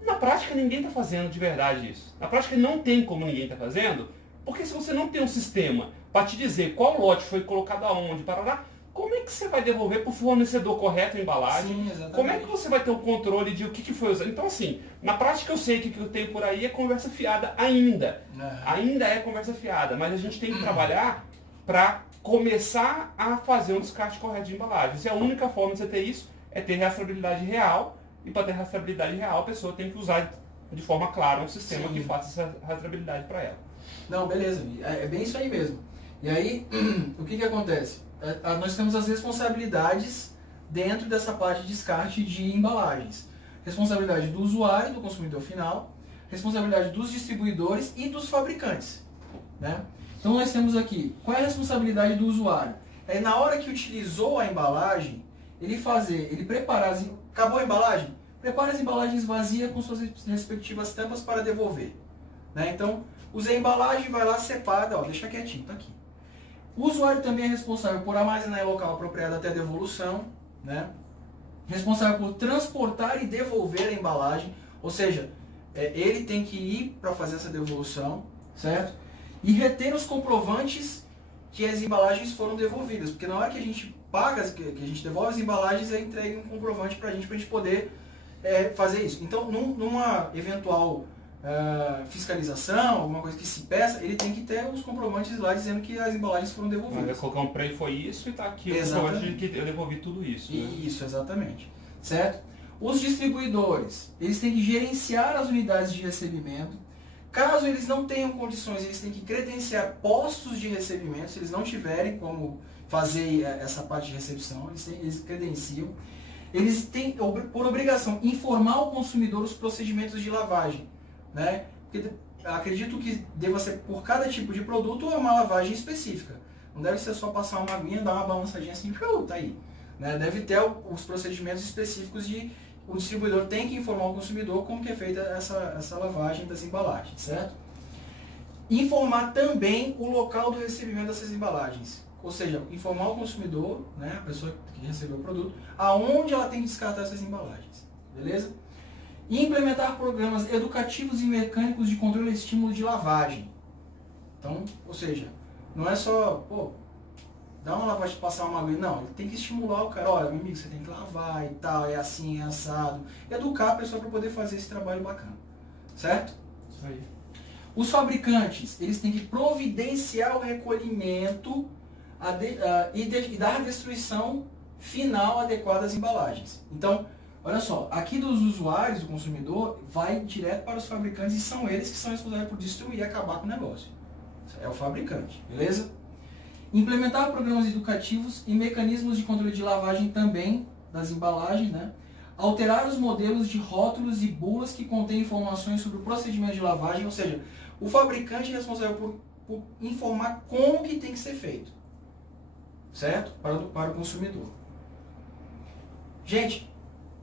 Na prática ninguém está fazendo de verdade isso. Na prática não tem como ninguém está fazendo. Porque se você não tem um sistema para te dizer qual lote foi colocado aonde, como é que você vai devolver para o fornecedor correto a embalagem? Sim, exatamente. Como é que você vai ter o controle de o que foi usado? Então, assim, na prática eu sei que o que eu tenho por aí é conversa fiada ainda. Ainda é conversa fiada, mas a gente tem que trabalhar para começar a fazer um descarte correto de embalagens. E a única forma de você ter isso é ter rastreabilidade real e para ter rastreabilidade real, a pessoa tem que usar de forma clara um sistema que faça essa rastreabilidade para ela. Não, beleza, é bem isso aí mesmo. E aí, o que acontece? Nós temos as responsabilidades dentro dessa parte de descarte de embalagens. Responsabilidade do usuário, do consumidor final, responsabilidade dos distribuidores e dos fabricantes, né? Então nós temos aqui, qual é a responsabilidade do usuário? É na hora que utilizou a embalagem, ele preparar, acabou a embalagem? Prepara as embalagens vazias com suas respectivas tampas para devolver, né? Então, usei a embalagem, vai lá, separa, ó, deixa quietinho, tá aqui. O usuário também é responsável por armazenar em local apropriado até a devolução, né? Responsável por transportar e devolver a embalagem, ou seja, ele tem que ir para fazer essa devolução, certo? E reter os comprovantes que as embalagens foram devolvidas, porque na hora que a gente paga, que a gente devolve as embalagens, é entregue um comprovante para a gente poder fazer isso. Então, numa eventual fiscalização, alguma coisa que se peça, ele tem que ter os comprovantes lá dizendo que as embalagens foram devolvidas. Eu comprei foi isso e está aqui o comprovante de que eu devolvi tudo isso. Né? Isso, exatamente. Certo? Os distribuidores, eles têm que gerenciar as unidades de recebimento. Caso eles não tenham condições, eles têm que credenciar postos de recebimento. Se eles não tiverem como fazer essa parte de recepção, eles credenciam. Eles têm, por obrigação, informar ao consumidor os procedimentos de lavagem, né? Porque acredito que deva ser por cada tipo de produto uma lavagem específica. Não deve ser só passar uma aguinha, dar uma balançadinha assim, tá aí. Né? Deve ter os procedimentos específicos o distribuidor tem que informar o consumidor como que é feita essa lavagem das embalagens, certo? Informar também o local do recebimento dessas embalagens. Ou seja, informar o consumidor, né, a pessoa que recebeu o produto, aonde ela tem que descartar essas embalagens. Beleza? E implementar programas educativos e mecânicos de controle e estímulo de lavagem. Então, ou seja, não é só, dá uma lavagem, passar uma aguinha. Não, ele tem que estimular o cara. Olha, meu amigo, você tem que lavar e tal, é assim, é assado. Educar a pessoa para poder fazer esse trabalho bacana. Certo? Isso aí. Os fabricantes, eles têm que providenciar o recolhimento e dar a destruição final adequada às embalagens. Então, olha só, aqui dos usuários, do consumidor, vai direto para os fabricantes e são eles que são responsáveis por destruir e acabar com o negócio. É o fabricante, beleza? Implementar programas educativos e mecanismos de controle de lavagem também das embalagens, né? Alterar os modelos de rótulos e bulas que contêm informações sobre o procedimento de lavagem, ou seja, o fabricante é responsável por informar como que tem que ser feito, certo? Para o consumidor. Gente,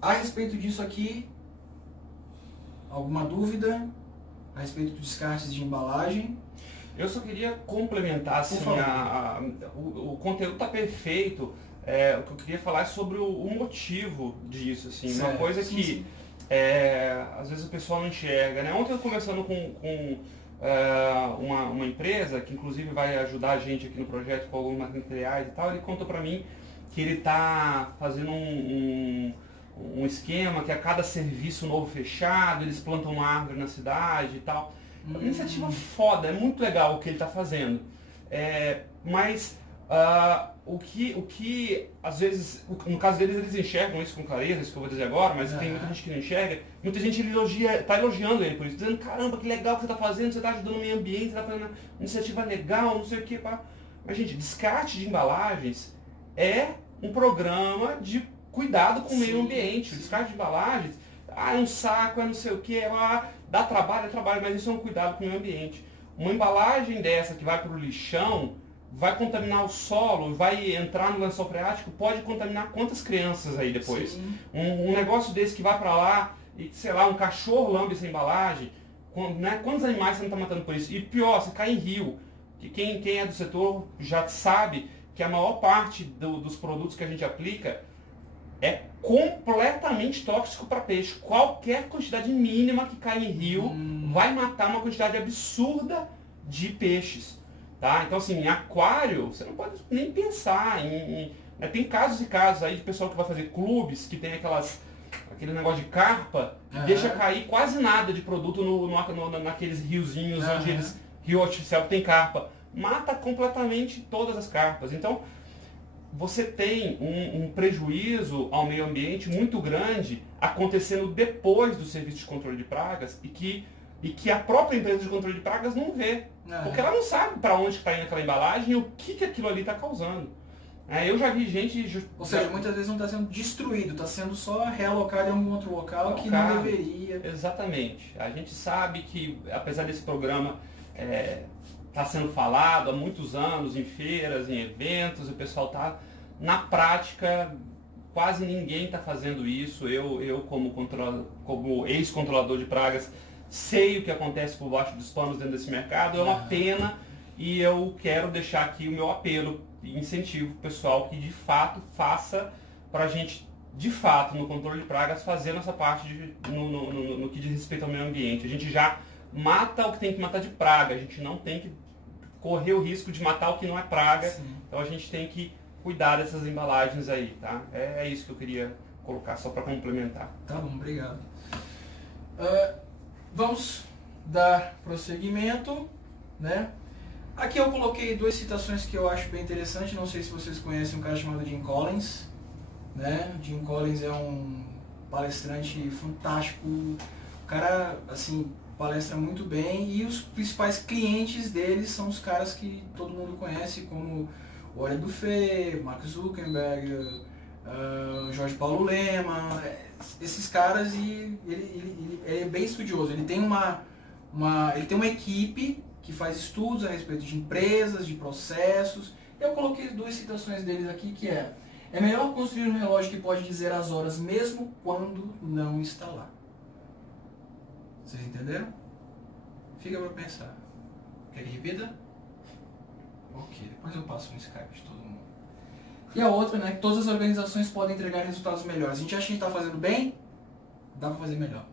a respeito disso aqui, alguma dúvida a respeito dos descartes de embalagem? Eu só queria complementar, assim, o conteúdo está perfeito. O que eu queria falar é sobre o motivo disso, assim, certo, uma coisa que às vezes o pessoal não enxerga, né? Ontem eu conversando com uma empresa que inclusive vai ajudar a gente aqui no projeto com alguns materiais e tal, ele contou para mim que ele está fazendo um esquema que a cada serviço novo fechado, eles plantam uma árvore na cidade e tal. Uma iniciativa foda, é muito legal o que ele está fazendo. Mas o que às vezes, no caso deles, eles enxergam isso com clareza, isso que eu vou dizer agora, mas tem muita gente que não enxerga. Muita gente está elogiando ele por isso, dizendo, caramba, que legal que você está fazendo, você está ajudando o meio ambiente, você está fazendo uma iniciativa legal, não sei o que. Mas, gente, descarte de embalagens é um programa de cuidado com o meio ambiente. O descarte de embalagens, é um saco, é não sei o que, dá trabalho, mas isso é um cuidado com o meio ambiente. Uma embalagem dessa que vai para o lixão, vai contaminar o solo, vai entrar no lençol freático, pode contaminar quantas crianças aí depois? Um negócio desse que vai para lá, e sei lá, um cachorro lambe essa embalagem, né? Quantos animais você não está matando por isso? E pior, você cai em rio. Que quem é do setor já sabe que a maior parte dos produtos que a gente aplica é completamente tóxico para peixe. Qualquer quantidade mínima que cai em rio vai matar uma quantidade absurda de peixes. Tá? Então, assim, em aquário, você não pode nem pensar em tem casos e casos aí de pessoal que vai fazer clubes, que tem aquele negócio de carpa, que deixa cair quase nada de produto naqueles riozinhos, onde rio artificial que tem carpa. Mata completamente todas as carpas. Então, você tem um prejuízo ao meio ambiente muito grande acontecendo depois do serviço de controle de pragas e que a própria empresa de controle de pragas não vê. Porque ela não sabe para onde está indo aquela embalagem e o que aquilo ali está causando. Eu já vi gente... Ou seja, muitas vezes não está sendo destruído, está sendo só realocado em algum outro local que não deveria. Exatamente. A gente sabe que, apesar desse programa está sendo falado há muitos anos em feiras, em eventos, o pessoal está... Na prática, quase ninguém está fazendo isso. Eu como ex-controlador de pragas, sei o que acontece por baixo dos panos dentro desse mercado. É uma pena e eu quero deixar aqui o meu apelo e incentivo o pessoal que de fato faça para a gente, de fato, no controle de pragas, fazer nossa parte no que diz respeito ao meio ambiente. A gente já mata o que tem que matar de praga, a gente não tem que correr o risco de matar o que não é praga. Sim. Então a gente tem que cuidar dessas embalagens aí, tá? É isso que eu queria colocar, só para complementar. Tá bom, obrigado. Vamos dar prosseguimento, né? Aqui eu coloquei duas citações que eu acho bem interessantes. Não sei se vocês conhecem um cara chamado Jim Collins, né? Jim Collins é um palestrante fantástico. O cara, assim, palestra muito bem e os principais clientes deles são os caras que todo mundo conhece, como Warren Buffett, Mark Zuckerberg, Jorge Paulo Lema, esses caras, e ele é bem estudioso. Ele tem ele tem uma equipe que faz estudos a respeito de empresas, de processos. Eu coloquei duas citações deles aqui, que é melhor construir um relógio que pode dizer as horas mesmo quando não está lá. Vocês entenderam? Fica para pensar. Quer que repita? Ok, depois eu passo no Skype de todo mundo. E a outra, né, que todas as organizações podem entregar resultados melhores. A gente acha que a gente está fazendo bem? Dá para fazer melhor.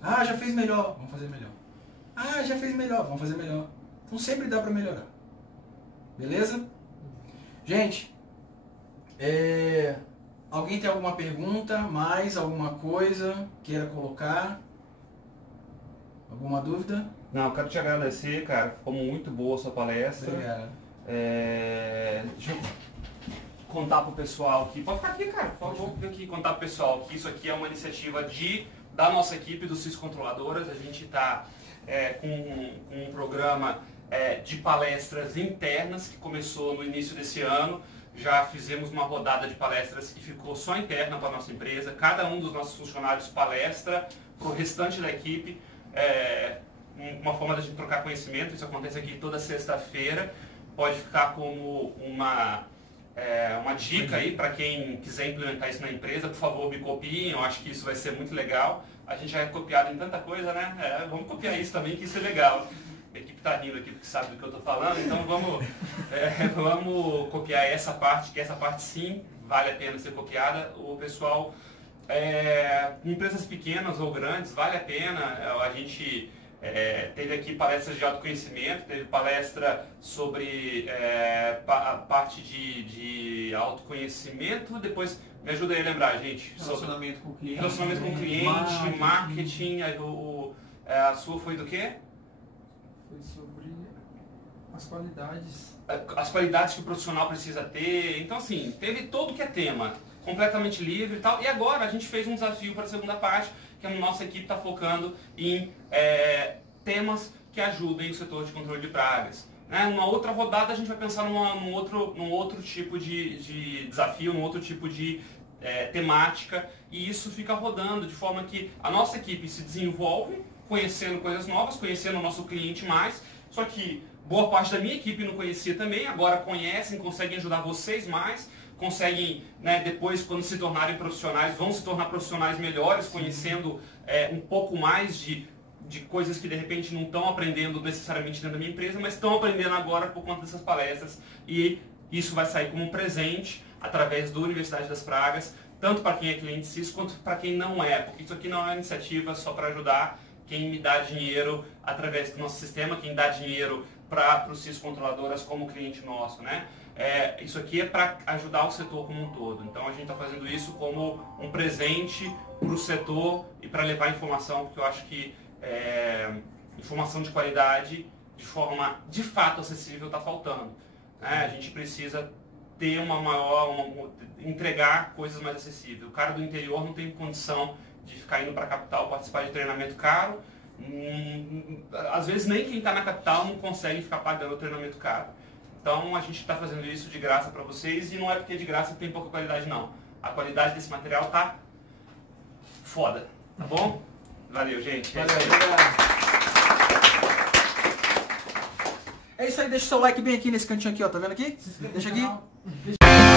Ah, já fez melhor, vamos fazer melhor. Ah, já fez melhor, vamos fazer melhor. Então sempre dá para melhorar. Beleza? Gente, alguém tem alguma pergunta, mais alguma coisa queira colocar? Alguma dúvida? Não, eu quero te agradecer, cara. Ficou muito boa a sua palestra. Obrigado. Deixa eu contar pro pessoal aqui. Pode ficar aqui, cara, por favor. Vou aqui contar pro pessoal que isso aqui é uma iniciativa da nossa equipe do CIS Controladoras. A gente está com um programa de palestras internas que começou no início desse ano. Já fizemos uma rodada de palestras que ficou só interna para a nossa empresa. Cada um dos nossos funcionários palestra para o restante da equipe. Uma forma da gente trocar conhecimento. Isso acontece aqui toda sexta-feira. Pode ficar como uma dica aí para quem quiser implementar isso na empresa. Por favor, me copiem, eu acho que isso vai ser muito legal. A gente já é copiado em tanta coisa, né? Vamos copiar isso também, que isso é legal. A equipe está rindo aqui porque sabe do que eu estou falando, então vamos copiar essa parte, que essa parte sim vale a pena ser copiada. O pessoal, empresas pequenas ou grandes, vale a pena. A gente teve aqui palestras de autoconhecimento, teve palestra sobre a parte de autoconhecimento, depois me ajuda aí a lembrar, gente. Relacionamento com o cliente. Relacionamento com o cliente, marketing. A sua foi do quê? Foi sobre as qualidades. As qualidades que o profissional precisa ter. Então, assim, teve todo que é tema, completamente livre e tal. E agora a gente fez um desafio para a segunda parte, que a nossa equipe está focando em temas que ajudem o setor de controle de pragas. Numa outra rodada a gente vai pensar num outro tipo de desafio, num outro tipo de temática, e isso fica rodando de forma que a nossa equipe se desenvolve, conhecendo coisas novas, conhecendo o nosso cliente mais, só que boa parte da minha equipe não conhecia também, agora conhecem, conseguem ajudar vocês mais, conseguem, depois, quando se tornarem profissionais, vão se tornar profissionais melhores, conhecendo um pouco mais de coisas que de repente não estão aprendendo necessariamente dentro da minha empresa, mas estão aprendendo agora por conta dessas palestras, e isso vai sair como um presente através da Universidade das Pragas, tanto para quem é cliente CIS quanto para quem não é, porque isso aqui não é uma iniciativa só para ajudar quem me dá dinheiro através do nosso sistema, quem dá dinheiro para o CIS Controladoras como cliente nosso, né? Isso aqui é para ajudar o setor como um todo. Então a gente está fazendo isso como um presente para o setor e para levar informação, porque eu acho que informação de qualidade de forma de fato acessível está faltando. A gente precisa ter entregar coisas mais acessíveis. O cara do interior não tem condição de ficar indo para a capital participar de treinamento caro. Às vezes nem quem está na capital não consegue ficar pagando o treinamento caro. Então a gente está fazendo isso de graça para vocês, e não é porque é de graça que tem pouca qualidade não. A qualidade desse material tá foda, tá bom? Valeu, gente. Valeu, é isso aí, deixa o seu like bem aqui nesse cantinho aqui, ó, tá vendo aqui? Deixa aqui.